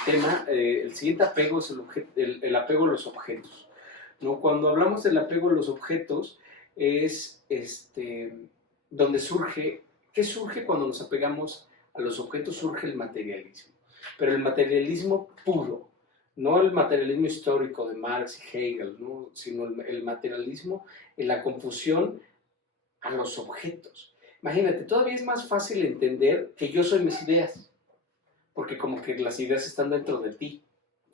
tema, el siguiente apego es el apego a los objetos, ¿no? Cuando hablamos del apego a los objetos, es donde surge, ¿qué surge cuando nos apegamos a los objetos? Surge el materialismo, pero el materialismo puro, no el materialismo histórico de Marx y Hegel, ¿no? Sino el materialismo en la confusión a los objetos. Imagínate, todavía es más fácil entender que yo soy mis ideas, porque como que las ideas están dentro de ti,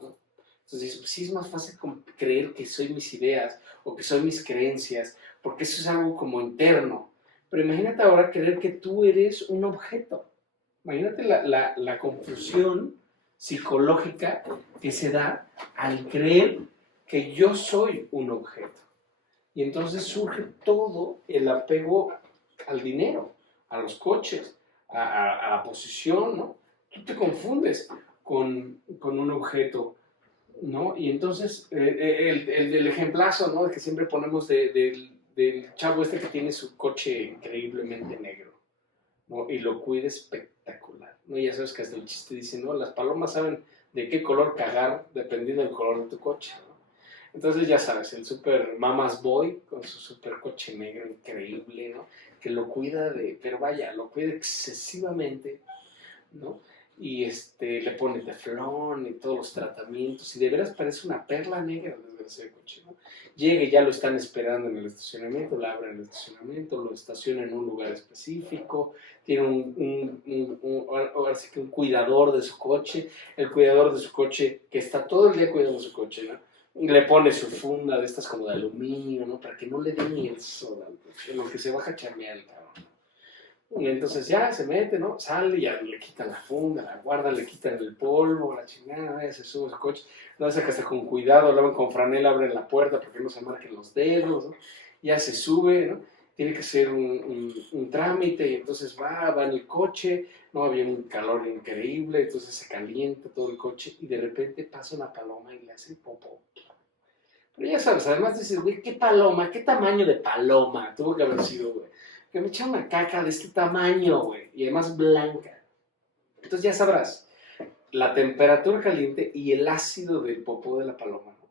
¿no? Entonces, pues, sí es más fácil creer que soy mis ideas o que soy mis creencias, porque eso es algo como interno. Pero imagínate ahora creer que tú eres un objeto. Imagínate la confusión psicológica que se da al creer que yo soy un objeto. Y entonces surge todo el apego al dinero, a los coches, a la posición, ¿no? Tú te confundes con un objeto, ¿no? Y entonces el ejemplazo, ¿no? Que siempre ponemos del chavo este que tiene su coche increíblemente negro, ¿no? Y lo cuida espectacular, ¿no? Ya sabes que hasta el chiste dice, ¿no? Las palomas saben de qué color cagar dependiendo del color de tu coche, ¿no? Entonces ya sabes, el super Mama's Boy con su super coche negro increíble, ¿no? Que lo cuida pero vaya, lo cuida excesivamente, ¿no? Y le pone teflón y todos los tratamientos, y de veras parece una perla negra desde ese coche, ¿no? Llega y ya lo están esperando en el estacionamiento, lo abren el estacionamiento, lo estaciona en un lugar específico, tiene ahora sí que un cuidador de su coche, el cuidador de su coche que está todo el día cuidando su coche, ¿no? Le pone su funda de estas como de aluminio, ¿no? Para que no le dé ni el sol al coche, en lo que se baja a chamear el cabrón. Y entonces ya se mete, ¿no? Sale, ya le quitan la funda, la guardan, le quitan el polvo, la chingada, ya se sube a su coche. Lo hace que hasta con cuidado, lo con franela, abren la puerta porque no se marquen los dedos, ¿no? Ya se sube, ¿no? Tiene que ser un trámite y entonces va en el coche, ¿no? Había un calor increíble, entonces se calienta todo el coche y de repente pasa una paloma y le hace popó. Pero ya sabes, además dices, güey, ¿qué paloma? ¿Qué tamaño de paloma tuvo que haber sido, güey? Que me echa una caca de este tamaño, güey, y además blanca. Entonces ya sabrás, la temperatura caliente y el ácido del popó de la paloma, ¿no?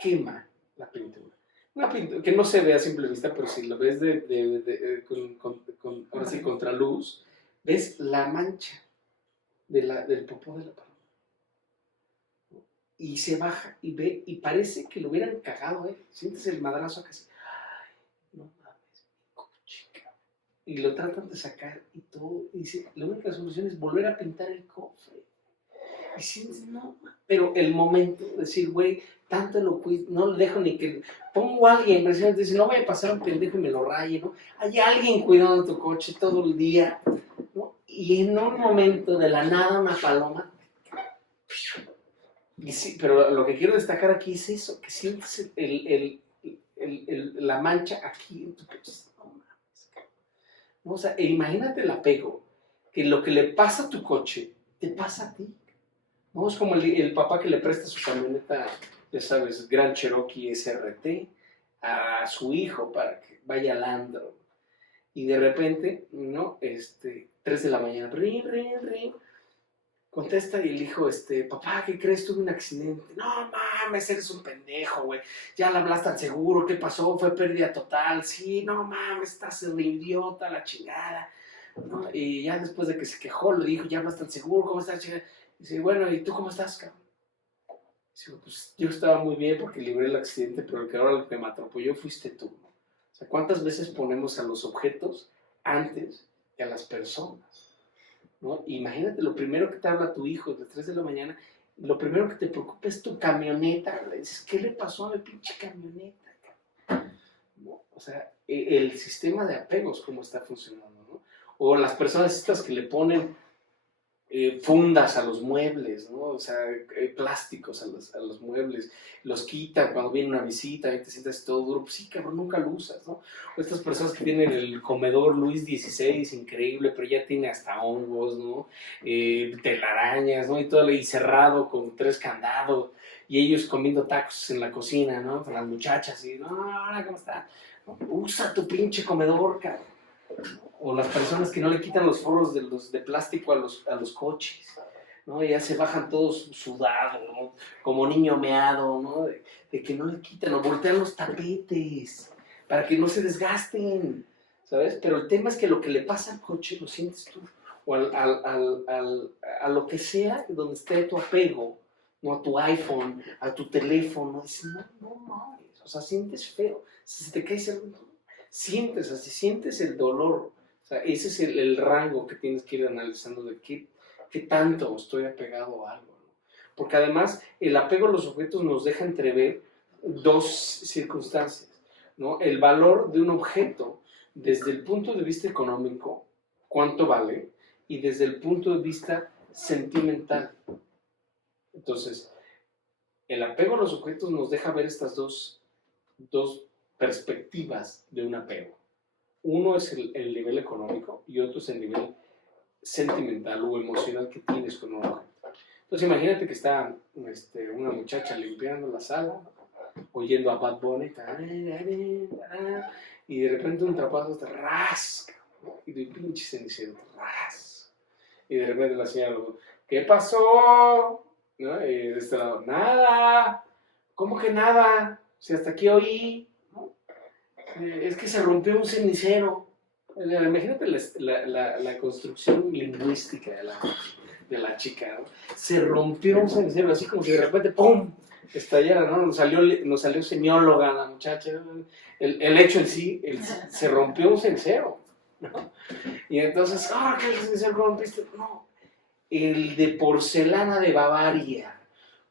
Quema la pintura. Una pintura que no se ve a simple vista, pero si lo ves ahora sí, contraluz, ves la mancha del popó de la paloma. Y se baja y ve, y parece que lo hubieran cagado, ¿eh? Sientes el madrazo casi. Ay, no mames, mi coche, cabrón. Y lo tratan de sacar y todo. Y dice, la única solución es volver a pintar el cofre. Y sientes, no, pero el momento de decir, güey, tanto lo cuido, no lo dejo ni que. Pongo a alguien, precisamente, dice, no voy a pasar un pendejo y me lo raye, ¿no? Hay alguien cuidando tu coche todo el día, ¿no? Y en un momento de la nada, una paloma. Y sí, pero lo que quiero destacar aquí es eso, que sientes la mancha aquí en tu coche. No mames. O sea, imagínate el apego, que lo que le pasa a tu coche, te pasa a ti. ¿No? Es como el papá que le presta su camioneta, ya sabes, Gran Cherokee SRT a su hijo para que vaya al antro. Y de repente, ¿no? 3 de la mañana, ring, ring, ring. Contesta y el hijo, papá, ¿qué crees? Tuve un accidente. No mames, eres un pendejo, güey. Ya le hablaste al seguro, ¿qué pasó? Fue pérdida total. Sí, no mames, estás de idiota, la chingada. ¿No? Y ya después de que se quejó, le dijo, ya hablaste al seguro, ¿cómo estás, chingada? Y dice, bueno, ¿y tú cómo estás, cabrón? Dice, pues yo estaba muy bien porque libré el accidente, pero el que ahora lo que me atropelló fuiste tú, ¿no? O sea, ¿cuántas veces ponemos a los objetos antes que a las personas? ¿No? Imagínate, lo primero que te habla tu hijo a las 3 de la mañana, lo primero que te preocupa es tu camioneta. Le dices, ¿qué le pasó a mi pinche camioneta? ¿No? O sea, el sistema de apegos, cómo está funcionando, ¿no? O las personas estas que le ponen fundas a los muebles, ¿no? O sea, plásticos a los muebles, los quitan cuando viene una visita y te sientas todo duro, pues sí, cabrón, nunca lo usas, ¿no? O estas personas que tienen el comedor Luis XVI, increíble, pero ya tiene hasta hongos, ¿no? Telarañas, ¿no? Y todo ahí cerrado con 3 candados, y ellos comiendo tacos en la cocina, ¿no? Con las muchachas, y, no, hola, ¿cómo está? No, usa tu pinche comedor, cabrón. O las personas que no le quitan los forros de plástico a los coches, ¿no? Ya se bajan todos sudados, ¿no? Como niño meado, ¿no? De que no le quitan, o voltean los tapetes para que no se desgasten, ¿sabes? Pero el tema es que lo que le pasa al coche lo sientes tú, o a lo que sea donde esté tu apego, ¿no? A tu iPhone, a tu teléfono, dices, no mames, o sea, sientes feo, se te cae ese... Sientes, así sientes el dolor. O sea, ese es el rango que tienes que ir analizando de qué tanto estoy apegado a algo, ¿no? Porque además el apego a los objetos nos deja entrever 2 circunstancias, ¿no? El valor de un objeto desde el punto de vista económico, cuánto vale, y desde el punto de vista sentimental. Entonces, el apego a los objetos nos deja ver estas dos perspectivas de un apego. Uno es el nivel económico y otro es el nivel sentimental o emocional que tienes con un objeto. Entonces imagínate que está una muchacha limpiando la sala, oyendo a Bad Bunny, y de repente un trapazo te rasca, ¿no? Y de pinche cenicero te rasca. Y de repente la señora, ¿qué pasó? ¿No? Y de este lado, nada. ¿Cómo que nada? Si hasta aquí oí. Es que se rompió un cenicero. Imagínate la construcción lingüística de la chica, ¿no? Se rompió un cenicero, así como si de repente ¡pum! Estallara, ¿no? Nos salió semióloga la muchacha, ¿no? El hecho en sí, se rompió un cenicero, ¿no? Y entonces, ¿qué cenicero rompiste? No, el de porcelana de Bavaria.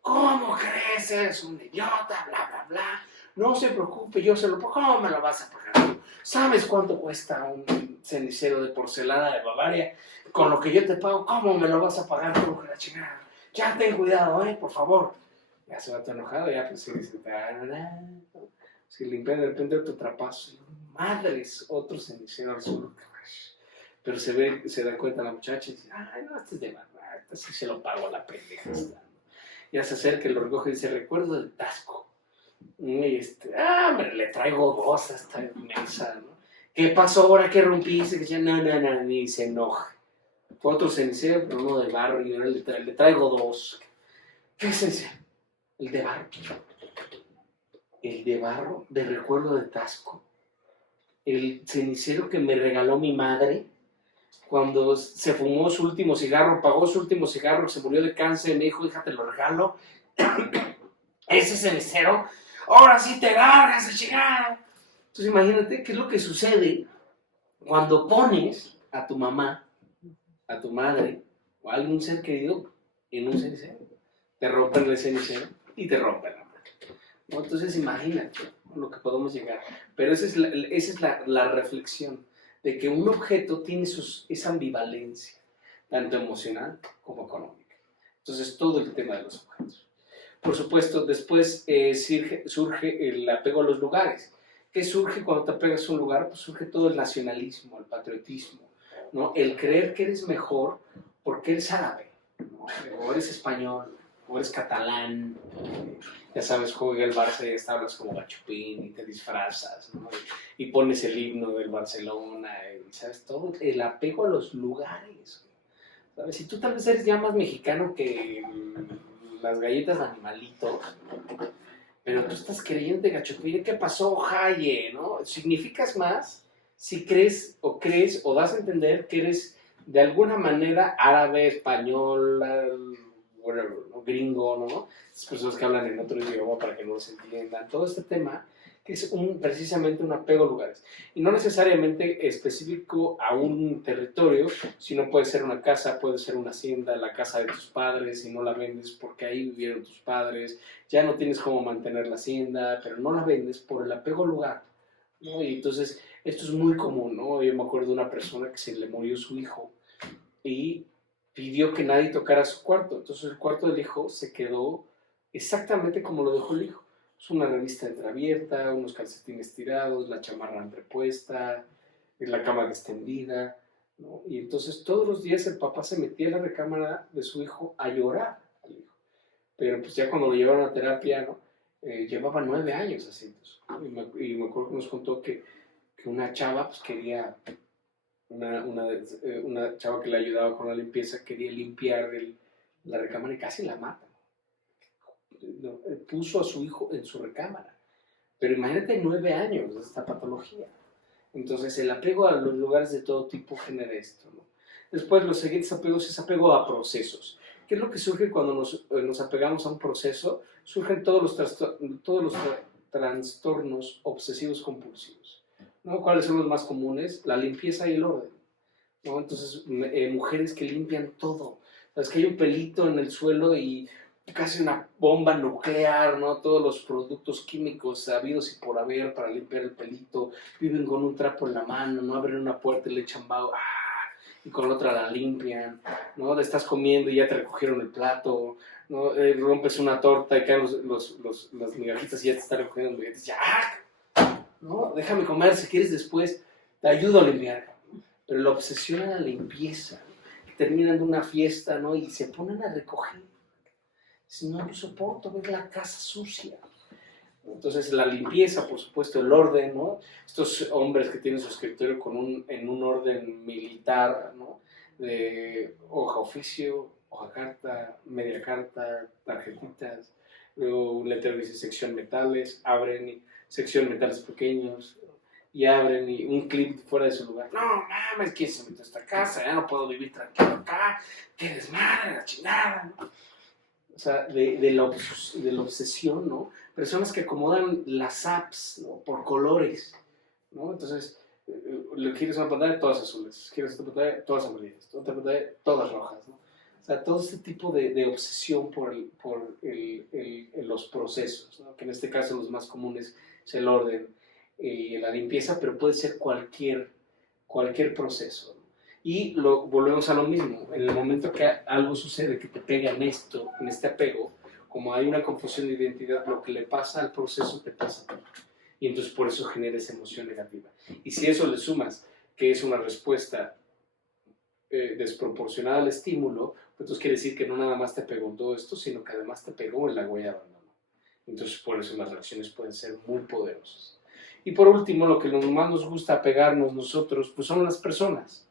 ¿Cómo crees? Eres un idiota, bla, bla, bla. No se preocupe, yo se lo pago. ¿Cómo me lo vas a pagar? ¿Sabes cuánto cuesta un cenicero de porcelana de Bavaria? Con lo que yo te pago, ¿cómo me lo vas a pagar tú, la chingada? Ya ten cuidado, por favor. Ya se va todo enojado, ya pues se dice, si limpia de repente otro trapazo, madres, otro cenicero azul. Pero se da cuenta la muchacha y dice, ay, no, este es de verdad, este sí se lo pago a la pendeja esta. Ya se acerca y lo recoge y dice, recuerdo del Tasco. Y hombre, le traigo 2 a esta mesa, ¿no? ¿Qué pasó ahora que rompiste? Que ya, no, ni se enoja. Fue otro cenicero, pero uno de barro, y ahora le traigo 2. ¿Qué cenicero? El de barro. El de barro, de recuerdo de Tasco. El cenicero que me regaló mi madre cuando se fumó su último cigarro, pagó su último cigarro, se murió de cáncer, me dijo, hija, te lo regalo. Ese cenicero, ahora sí te largas de chingada. Entonces imagínate qué es lo que sucede cuando pones a tu mamá, a tu madre o a algún ser querido en un cenicero. Te rompen el cenicero y te rompen la mano, ¿no? Entonces imagínate lo que podemos llegar. Pero esa es la reflexión de que un objeto tiene esa ambivalencia, tanto emocional como económica. Entonces todo el tema de los objetos. Por supuesto, después surge el apego a los lugares. ¿Qué surge cuando te apegas a un lugar? Pues surge todo el nacionalismo, el patriotismo, ¿no? El creer que eres mejor porque eres árabe, ¿no? O eres español, o eres catalán, ya sabes, juega el Barça y hasta hablas como gachupín y te disfrazas, ¿no? Y pones el himno del Barcelona, y sabes, todo el apego a los lugares, ¿sabes? Si tú tal vez eres ya más mexicano que las galletas de animalitos, pero tú estás creyendo de gachupín, ¿qué pasó, Jaye? ¿No? Significas más si crees o das a entender que eres de alguna manera árabe, español, whatever, ¿no? Gringo, ¿no? Esas personas que hablan en otro idioma para que no los entiendan. Todo este tema que es precisamente un apego a lugares. Y no necesariamente específico a un territorio, sino puede ser una casa, puede ser una hacienda, la casa de tus padres, y no la vendes porque ahí vivieron tus padres, ya no tienes cómo mantener la hacienda, pero no la vendes por el apego al lugar, ¿no? Y entonces esto es muy común, ¿no? Yo me acuerdo de una persona que se le murió su hijo y pidió que nadie tocara su cuarto. Entonces el cuarto del hijo se quedó exactamente como lo dejó el hijo. Es una revista entreabierta, unos calcetines tirados, la chamarra repuesta, la cama extendida, ¿no? Y entonces todos los días el papá se metía en la recámara de su hijo a llorar al hijo. Pero pues ya cuando lo llevaron a terapia, ¿no? Llevaba 9 años así. Pues, y me acuerdo que nos contó que una chava pues quería una chava que le ayudaba con la limpieza quería limpiar la recámara y casi la mata. Puso a su hijo en su recámara. Pero imagínate 9 años de esta patología. Entonces el apego a los lugares de todo tipo genera esto, ¿no? Después los siguientes apegos es apego a procesos. ¿Qué es lo que surge cuando nos apegamos a un proceso? Surgen todos los trastornos obsesivos compulsivos, ¿no? ¿Cuáles son los más comunes? La limpieza y el orden, ¿no? Entonces, mujeres que limpian todo. Es que hay un pelito en el suelo y casi una bomba nuclear, ¿no? Todos los productos químicos habidos y por haber para limpiar el pelito. Viven con un trapo en la mano, no abren una puerta y le echan vaho, y con la otra la limpian, ¿no? Le estás comiendo y ya te recogieron el plato, ¿no? Rompes una torta y caen las migajitas y ya te están recogiendo los migajitas, ya, ¿no? Déjame comer si quieres después, te ayudo a limpiar. Pero la obsesión a la limpieza, terminan de una fiesta, ¿no? Y se ponen a recoger. Si no, yo soporto ver la casa sucia. Entonces la limpieza, por supuesto, el orden, ¿no? Estos hombres que tienen su escritorio en un orden militar, ¿no? De hoja oficio, hoja carta, media carta, tarjetitas, luego un letrero dice sección metales, abren y sección metales pequeños, y abren y un clip fuera de su lugar. No mames, ¿quién se metió a esta casa? Ya no puedo vivir tranquilo acá, qué desmadre, la chingada, ¿no? O sea, de la obsesión, ¿no? Personas que acomodan las apps, ¿no? Por colores, ¿no? Entonces, quieres una pantalla, todas azules, quieres otra pantalla, todas amarillas, otra pantalla, todas rojas, ¿no? O sea, todo este tipo de obsesión por los procesos, ¿no? Que en este caso los más comunes es el orden y la limpieza, pero puede ser cualquier proceso, ¿no? Y volvemos a lo mismo, en el momento que algo sucede que te pega en este apego, como hay una confusión de identidad, lo que le pasa al proceso te pasa a ti. Y entonces por eso genera esa emoción negativa. Y si eso le sumas que es una respuesta desproporcionada al estímulo, pues entonces quiere decir que no nada más te pegó todo esto, sino que además te pegó en la huella de abandono. Entonces por eso las reacciones pueden ser muy poderosas. Y por último, lo que más nos gusta apegarnos nosotros, pues son las personas,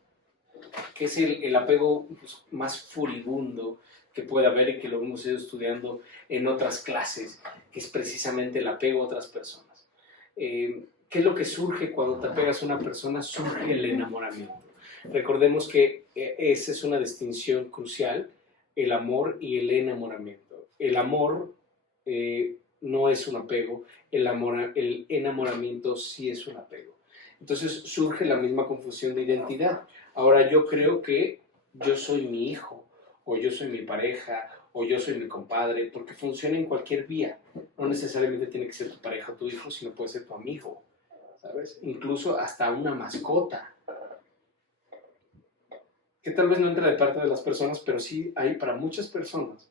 que es el apego pues, más furibundo que puede haber y que lo hemos ido estudiando en otras clases, que es precisamente el apego a otras personas. ¿Qué es lo que surge cuando te apegas a una persona? Surge el enamoramiento. Recordemos que esa es una distinción crucial, el amor y el enamoramiento. El amor no es un apego, el enamoramiento sí es un apego. Entonces surge la misma confusión de identidad. Ahora yo creo que yo soy mi hijo, o yo soy mi pareja, o yo soy mi compadre, porque funciona en cualquier vía. No necesariamente tiene que ser tu pareja o tu hijo, sino puede ser tu amigo, ¿sabes? Incluso hasta una mascota, que tal vez no entra de parte de las personas, pero sí hay para muchas personas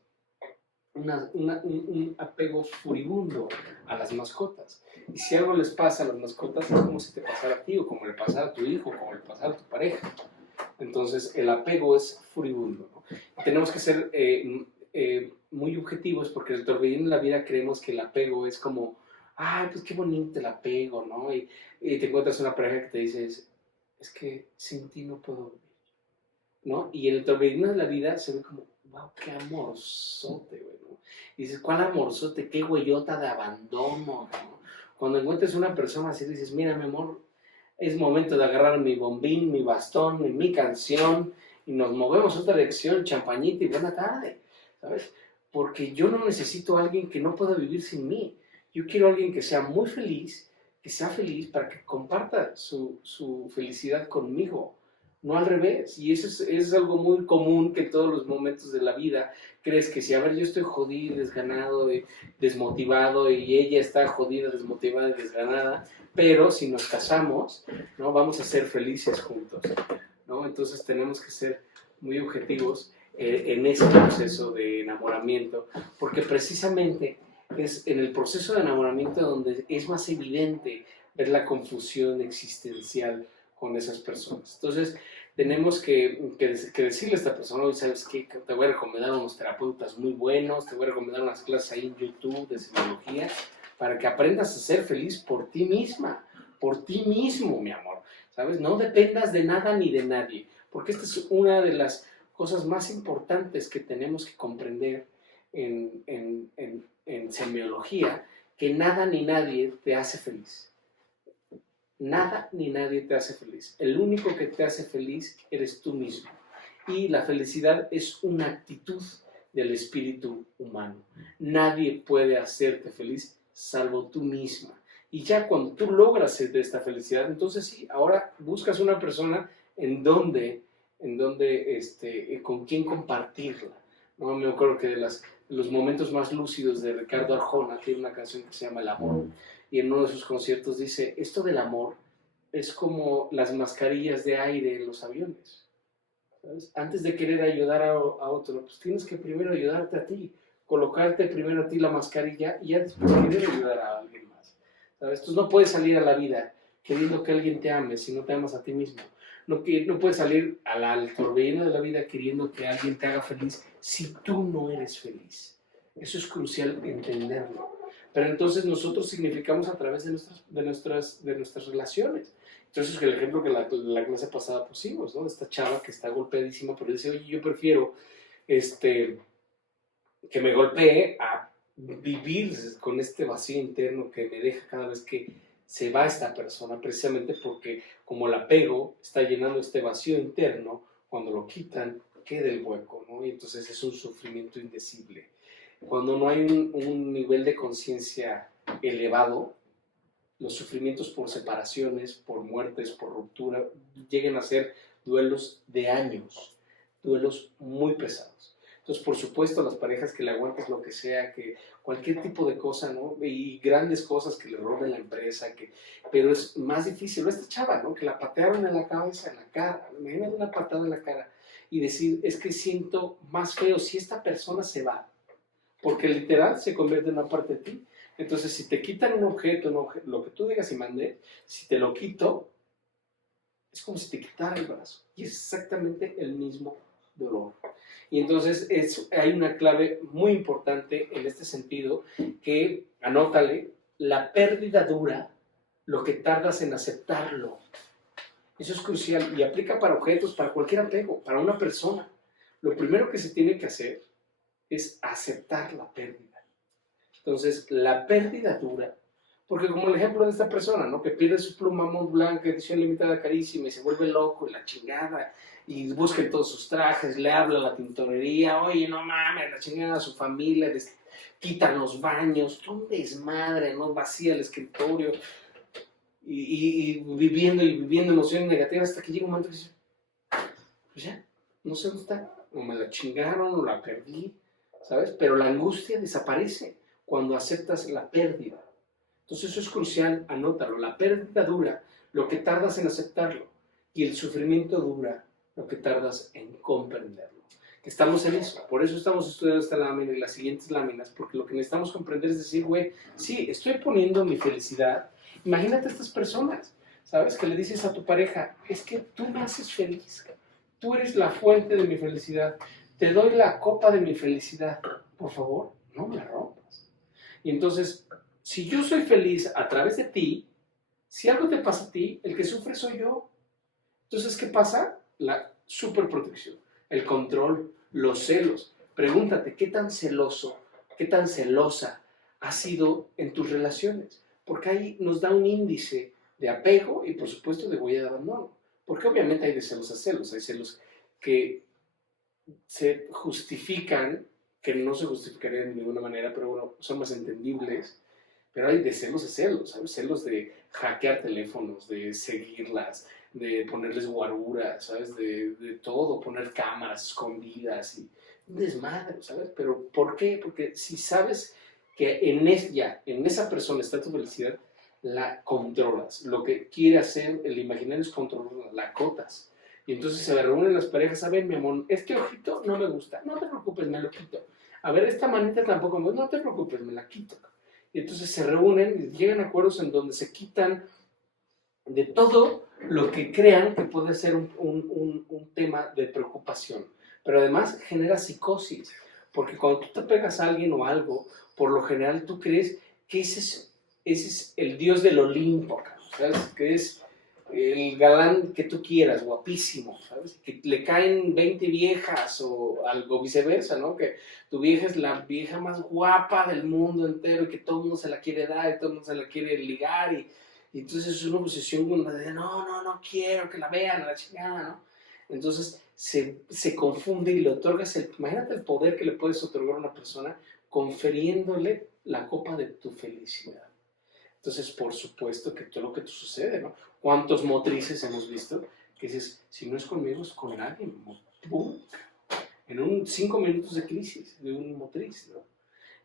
un apego furibundo a las mascotas. Y si algo les pasa a las mascotas, es como si te pasara a ti, o como le pasara a tu hijo, como le pasara a tu pareja. Entonces, el apego es furibundo, ¿no? Tenemos que ser muy objetivos, porque el torbellino en la vida creemos que el apego es como, ay, pues qué bonito el apego, ¿no? Y te encuentras una pareja que te dice, es que sin ti no puedo vivir, ¿no? Y el torbellino de la vida se ve como, wow, qué amorzote, güey, ¿no? Y dices, ¿cuál amorzote? ¿Qué huellota de abandono, ¿no? Cuando encuentres una persona así, dices, mira, mi amor, es momento de agarrar mi bombín, mi bastón, mi canción, y nos movemos a otra dirección, champañita y buena tarde, ¿sabes? Porque yo no necesito a alguien que no pueda vivir sin mí. Yo quiero a alguien que sea muy feliz, que sea feliz para que comparta su felicidad conmigo, no al revés. Y eso es algo muy común que en todos los momentos de la vida crees que si, a ver, yo estoy jodido, desganado, desmotivado, y ella está jodida, desmotivada y desganada, pero si nos casamos, ¿no? Vamos a ser felices juntos, ¿no? Entonces tenemos que ser muy objetivos en ese proceso de enamoramiento, porque precisamente es en el proceso de enamoramiento donde es más evidente ver la confusión existencial con esas personas. Entonces tenemos que decirle a esta persona, oye, ¿sabes qué? Te voy a recomendar unos terapeutas muy buenos, te voy a recomendar unas clases ahí en YouTube de psicología, para que aprendas a ser feliz por ti misma, por ti mismo, mi amor, ¿sabes? No dependas de nada ni de nadie, porque esta es una de las cosas más importantes que tenemos que comprender en semiología, que nada ni nadie te hace feliz. Nada ni nadie te hace feliz. El único que te hace feliz eres tú mismo. Y la felicidad es una actitud del espíritu humano. Nadie puede hacerte feliz salvo tú misma. Y ya cuando tú logras de esta felicidad, entonces sí, ahora buscas una persona con quien compartirla. ¿No? Me acuerdo que de los momentos más lúcidos de Ricardo Arjona, tiene una canción que se llama El Amor, y en uno de sus conciertos dice, esto del amor es como las mascarillas de aire en los aviones. ¿Sabes? Antes de querer ayudar a otro, pues tienes que primero ayudarte a ti, colocarte primero a ti la mascarilla y ya después querer ayudar a alguien más. ¿Sabes? Entonces no puedes salir a la vida queriendo que alguien te ame si no te amas a ti mismo. No puedes salir al torbellino de la vida queriendo que alguien te haga feliz si tú no eres feliz. Eso es crucial entenderlo. Pero entonces nosotros significamos a través de nuestras relaciones. Entonces, el ejemplo que la clase pasada pusimos, ¿no? Esta chava que está golpeadísima, pero dice, oye, yo prefiero que me golpee a vivir con este vacío interno que me deja cada vez que se va esta persona, precisamente porque como el apego está llenando este vacío interno, cuando lo quitan, queda el hueco, ¿no? Y entonces es un sufrimiento indecible. Cuando no hay un nivel de conciencia elevado, los sufrimientos por separaciones, por muertes, por ruptura, llegan a ser duelos de años, duelos muy pesados. Entonces, por supuesto, las parejas que le aguantes lo que sea, que cualquier tipo de cosa, ¿no? Y grandes cosas que le roben la empresa, pero es más difícil. Esta chava, ¿no? Que la patearon en la cabeza, en la cara, imagínate una patada en la cara y decir, es que siento más feo si esta persona se va, porque literal se convierte en una parte de ti. Entonces, si te quitan un objeto, lo que tú digas y mandes, si te lo quito, es como si te quitara el brazo. Y es exactamente el mismo dolor. Y entonces hay una clave muy importante en este sentido que, anótale, la pérdida dura lo que tardas en aceptarlo. Eso es crucial y aplica para objetos, para cualquier apego, para una persona. Lo primero que se tiene que hacer es aceptar la pérdida. Entonces, la pérdida dura, porque como el ejemplo de esta persona, ¿no? Que pierde su pluma Mont Blanc, edición limitada carísima, y se vuelve loco y la chingada, y busca en todos sus trajes, le habla a la tintorería, oye, no mames, la chingada a su familia, quitan los baños, un desmadre, ¿no? Vacía el escritorio, y viviendo emociones negativas, hasta que llega un momento que dice, pues ya, no sé dónde está, o me la chingaron, o la perdí, ¿sabes? Pero la angustia desaparece cuando aceptas la pérdida. Entonces eso es crucial, anótalo. La pérdida dura lo que tardas en aceptarlo y el sufrimiento dura lo que tardas en comprenderlo. Que estamos en eso, por eso estamos estudiando esta lámina y las siguientes láminas, porque lo que necesitamos comprender es decir, güey, sí, estoy poniendo mi felicidad. Imagínate a estas personas, ¿sabes? Que le dices a tu pareja, es que tú me haces feliz, tú eres la fuente de mi felicidad. te doy la copa de mi felicidad, por favor, no me la rompas. Y entonces, si yo soy feliz a través de ti, si algo te pasa a ti, el que sufre soy yo. Entonces, ¿qué pasa? La superprotección, el control, los celos. Pregúntate, ¿qué tan celoso, qué tan celosa has sido en tus relaciones? Porque ahí nos da un índice de apego y, por supuesto, de huella de abandono. Porque obviamente hay de celos a celos. Hay celos que se justifican, que no se justificarían de ninguna manera, pero bueno, son más entendibles. Pero hay de celos a celos, ¿sabes? Celos de hackear teléfonos, de seguirlas, de ponerles guaruras, ¿sabes? De todo, poner cámaras escondidas y un desmadre, ¿sabes? Pero ¿por qué? Porque si sabes que en esa persona está tu felicidad, la controlas. Lo que quiere hacer el imaginario es controlarla, la acotas. Y entonces se reúnen las parejas, a ver, mi amor, este ojito no me gusta, no te preocupes, me lo quito. A ver, esta manita tampoco me gusta, no te preocupes, me la quito. Y entonces se reúnen y llegan a acuerdos en donde se quitan de todo lo que crean que puede ser un tema de preocupación. Pero además genera psicosis, porque cuando tú te pegas a alguien o algo, por lo general tú crees que ese es el dios del Olimpo, ¿sabes? Que es el galán que tú quieras, guapísimo, ¿sabes? Que le caen 20 viejas o algo viceversa, ¿no? Que tu vieja es la vieja más guapa del mundo entero y que todo el mundo se la quiere dar y todo el mundo se la quiere ligar y entonces es una obsesión donde no quiero que la vean a la chingada, ¿no? Entonces se confunde y le otorgas imagínate el poder que le puedes otorgar a una persona conferiéndole la copa de tu felicidad. Entonces, por supuesto que todo lo que te sucede, ¿no? ¿Cuántos motrices hemos visto que dices, si no es conmigo, es con nadie? ¡Pum! En 5 minutos de crisis de un motriz, ¿no?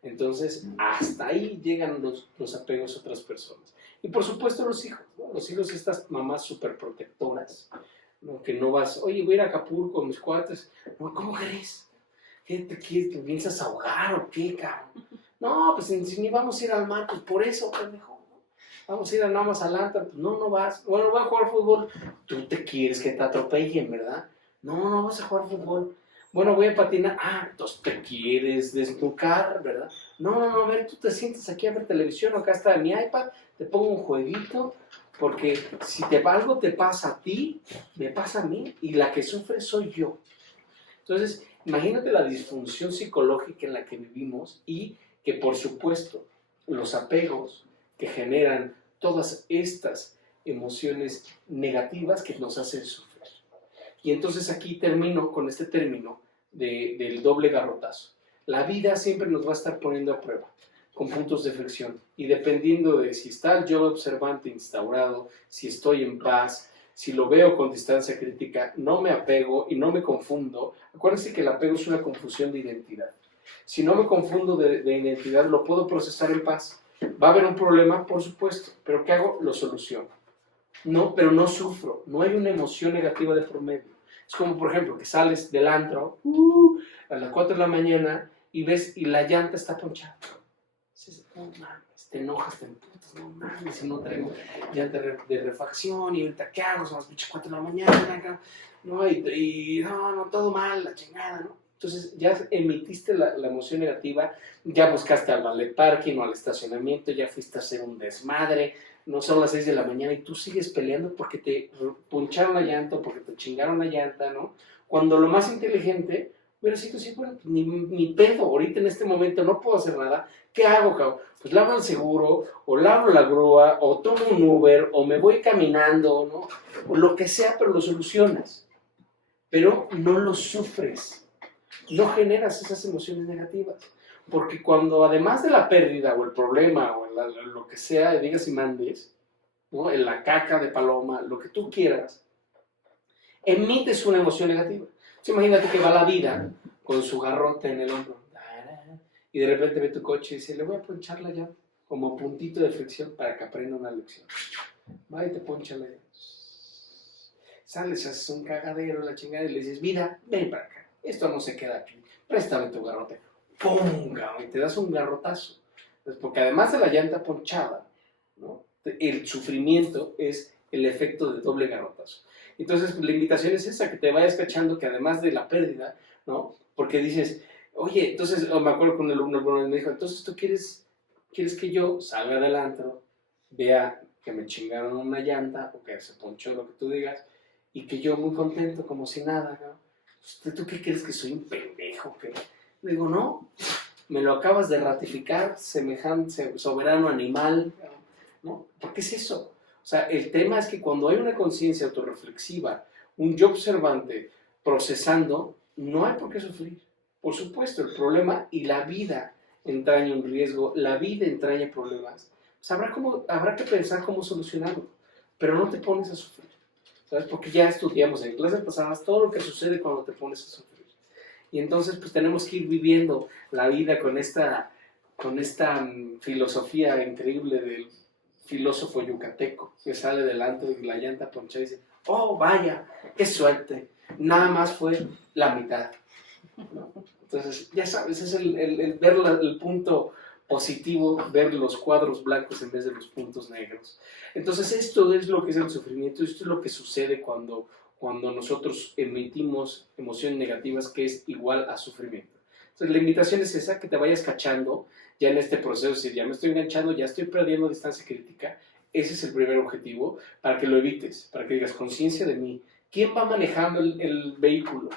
Entonces, hasta ahí llegan los apegos a otras personas. Y por supuesto los hijos, ¿no? Los hijos, estas mamás súper protectoras, ¿no? Que no vas, oye, voy a ir a Acapulco con mis cuates. No, ¿cómo crees? ¿Qué te piensas ahogar o qué, cabrón? No, pues si ni vamos a ir al mar, pues por eso, pendejo. Vamos a ir nada más al antro, pues no vas. Bueno, voy a jugar fútbol. Tú te quieres que te atropellen, ¿verdad? No vas a jugar fútbol. Bueno, voy a patinar. Entonces te quieres desnucar, ¿verdad? No, a ver, tú te sientes aquí a ver televisión, acá está mi iPad, te pongo un jueguito, porque si algo te pasa a ti, me pasa a mí, y la que sufre soy yo. Entonces, imagínate la disfunción psicológica en la que vivimos y que, por supuesto, los apegos que generan todas estas emociones negativas que nos hacen sufrir. Y entonces aquí termino con este término del doble garrotazo. La vida siempre nos va a estar poniendo a prueba, con puntos de fricción. Y dependiendo de si está el yo observante instaurado, si estoy en paz, si lo veo con distancia crítica, no me apego y no me confundo. Acuérdense que el apego es una confusión de identidad. Si no me confundo de identidad, lo puedo procesar en paz. ¿Va a haber un problema? Por supuesto. ¿Pero qué hago? Lo soluciono. No, pero no sufro. No hay una emoción negativa de por medio. Es como, por ejemplo, que sales del antro a las 4 de la mañana y ves y la llanta está ponchada. Dices, no mames, te enojas, te emputas, no mames, si no traigo llanta de refacción y ahorita ¿qué hago? Son las 4 de la mañana, ¿no? Y no, todo mal, la chingada, ¿no? Entonces ya emitiste la emoción negativa, ya buscaste al valet parking o al estacionamiento, ya fuiste a hacer un desmadre, no son las 6 de la mañana y tú sigues peleando porque te poncharon la llanta o porque te chingaron la llanta, ¿no? Cuando lo más inteligente hubiera sido así, bueno, ni pedo, ahorita en este momento no puedo hacer nada, ¿qué hago, cabrón? Pues labro el seguro, o labro la grúa, o tomo un Uber, o me voy caminando, ¿no? O lo que sea, pero lo solucionas. Pero no lo sufres, no generas esas emociones negativas. Porque cuando además de la pérdida o el problema o lo que sea, digas y mandes, ¿no? En la caca de paloma, lo que tú quieras, emites una emoción negativa. Entonces, imagínate que va la vida con su garrote en el hombro y de repente ve tu coche y dice, le voy a ponchar la llanta como puntito de fricción para que aprenda una lección. Va y te poncha la llanta. Sales, haces un cagadero, la chingada, y le dices, vida, ven para acá, esto no se queda aquí, préstame tu garrote. ¡Pum! Y te das un garrotazo. Pues porque además de la llanta ponchada, ¿no? El sufrimiento es el efecto de doble garrotazo. Entonces, la invitación es esa, que te vayas cachando que además de la pérdida, ¿no? Porque dices, oye, entonces, me acuerdo con el alumno alguna vez me dijo, entonces tú quieres que yo salga del antro, vea que me chingaron una llanta o que se ponchó, lo que tú digas, y que yo muy contento, como si nada, ¿no? ¿Tú qué crees, que soy un pendejo? ¿Qué? Le digo, no, me lo acabas de ratificar, semejante soberano animal, ¿no? ¿Por qué es eso? O sea, el tema es que cuando hay una conciencia autorreflexiva, un yo observante procesando, no hay por qué sufrir. Por supuesto, el problema y la vida entraña un riesgo, la vida entraña problemas. Pues habrá que pensar cómo solucionarlo, pero no te pones a sufrir, ¿sabes? Porque ya estudiamos en clases pasadas todo lo que sucede cuando te pones a sufrir. Y entonces pues tenemos que ir viviendo la vida con esta filosofía increíble del filósofo yucateco que sale delante de la llanta ponchada y dice, oh vaya, qué suerte, nada más fue la mitad, ¿no? Entonces, ya sabes, es el ver el punto positivo, ver los cuadros blancos en vez de los puntos negros. Entonces, esto es lo que es el sufrimiento, esto es lo que sucede cuando nosotros emitimos emociones negativas, que es igual a sufrimiento. Entonces, la invitación es esa, que te vayas cachando ya en este proceso, si ya me estoy enganchando, ya estoy perdiendo distancia crítica. Ese es el primer objetivo, para que lo evites, para que digas, conciencia de mí. ¿Quién va manejando el vehículo?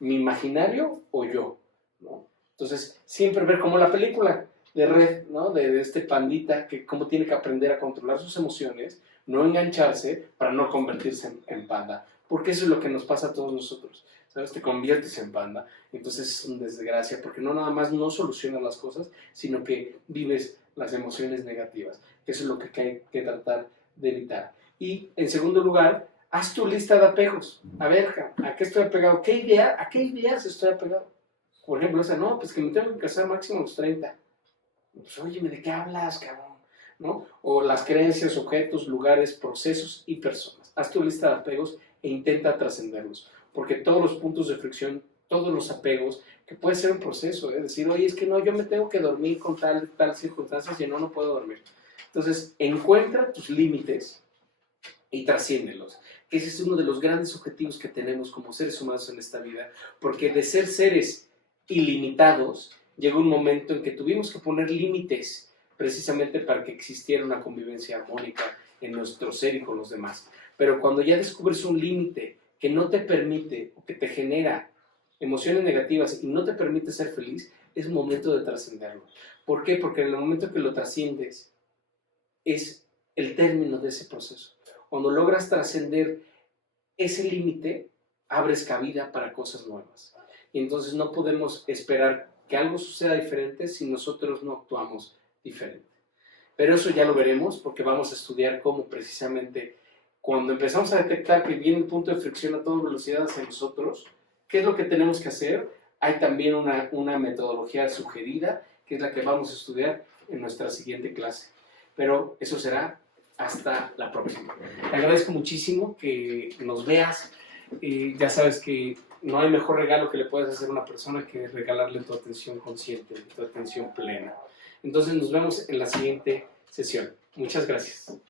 ¿Mi imaginario o yo? ¿No? Entonces, siempre ver como la película de Red, ¿no? de este pandita, que cómo tiene que aprender a controlar sus emociones, no engancharse para no convertirse en panda. Porque eso es lo que nos pasa a todos nosotros, ¿sabes? Te conviertes en panda, entonces es una desgracia, porque no nada más no solucionas las cosas, sino que vives las emociones negativas. Eso es lo que hay que tratar de evitar. Y, en segundo lugar, haz tu lista de apegos. A ver, ¿a qué estoy apegado? ¿A qué ideas estoy apegado? Por ejemplo, esa, no, pues que me tengo que casar máximo a los 30. Pues, óyeme, ¿de qué hablas, cabrón? ¿No? O las creencias, objetos, lugares, procesos y personas. Haz tu lista de apegos e intenta trascenderlos. Porque todos los puntos de fricción, todos los apegos, que puede ser un proceso, ¿eh? Decir, oye, es que no, yo me tengo que dormir con tal circunstancias y no puedo dormir. Entonces, encuentra tus límites y trasciéndelos. Que ese es uno de los grandes objetivos que tenemos como seres humanos en esta vida, porque de ser seres ilimitados, llegó un momento en que tuvimos que poner límites precisamente para que existiera una convivencia armónica en nuestro ser y con los demás. Pero cuando ya descubres un límite que no te permite o que te genera emociones negativas y no te permite ser feliz, es momento de trascenderlo. ¿Por qué? Porque en el momento que lo trasciendes es el término de ese proceso. Cuando logras trascender ese límite, abres cabida para cosas nuevas. Y entonces no podemos esperar que algo suceda diferente si nosotros no actuamos diferente. Pero eso ya lo veremos, porque vamos a estudiar cómo precisamente cuando empezamos a detectar que viene un punto de fricción a toda velocidad hacia nosotros, ¿qué es lo que tenemos que hacer? Hay también una metodología sugerida, que es la que vamos a estudiar en nuestra siguiente clase. Pero eso será hasta la próxima. Te agradezco muchísimo que nos veas. Ya sabes que no hay mejor regalo que le puedas hacer a una persona que regalarle tu atención consciente, tu atención plena. Entonces nos vemos en la siguiente sesión. Muchas gracias.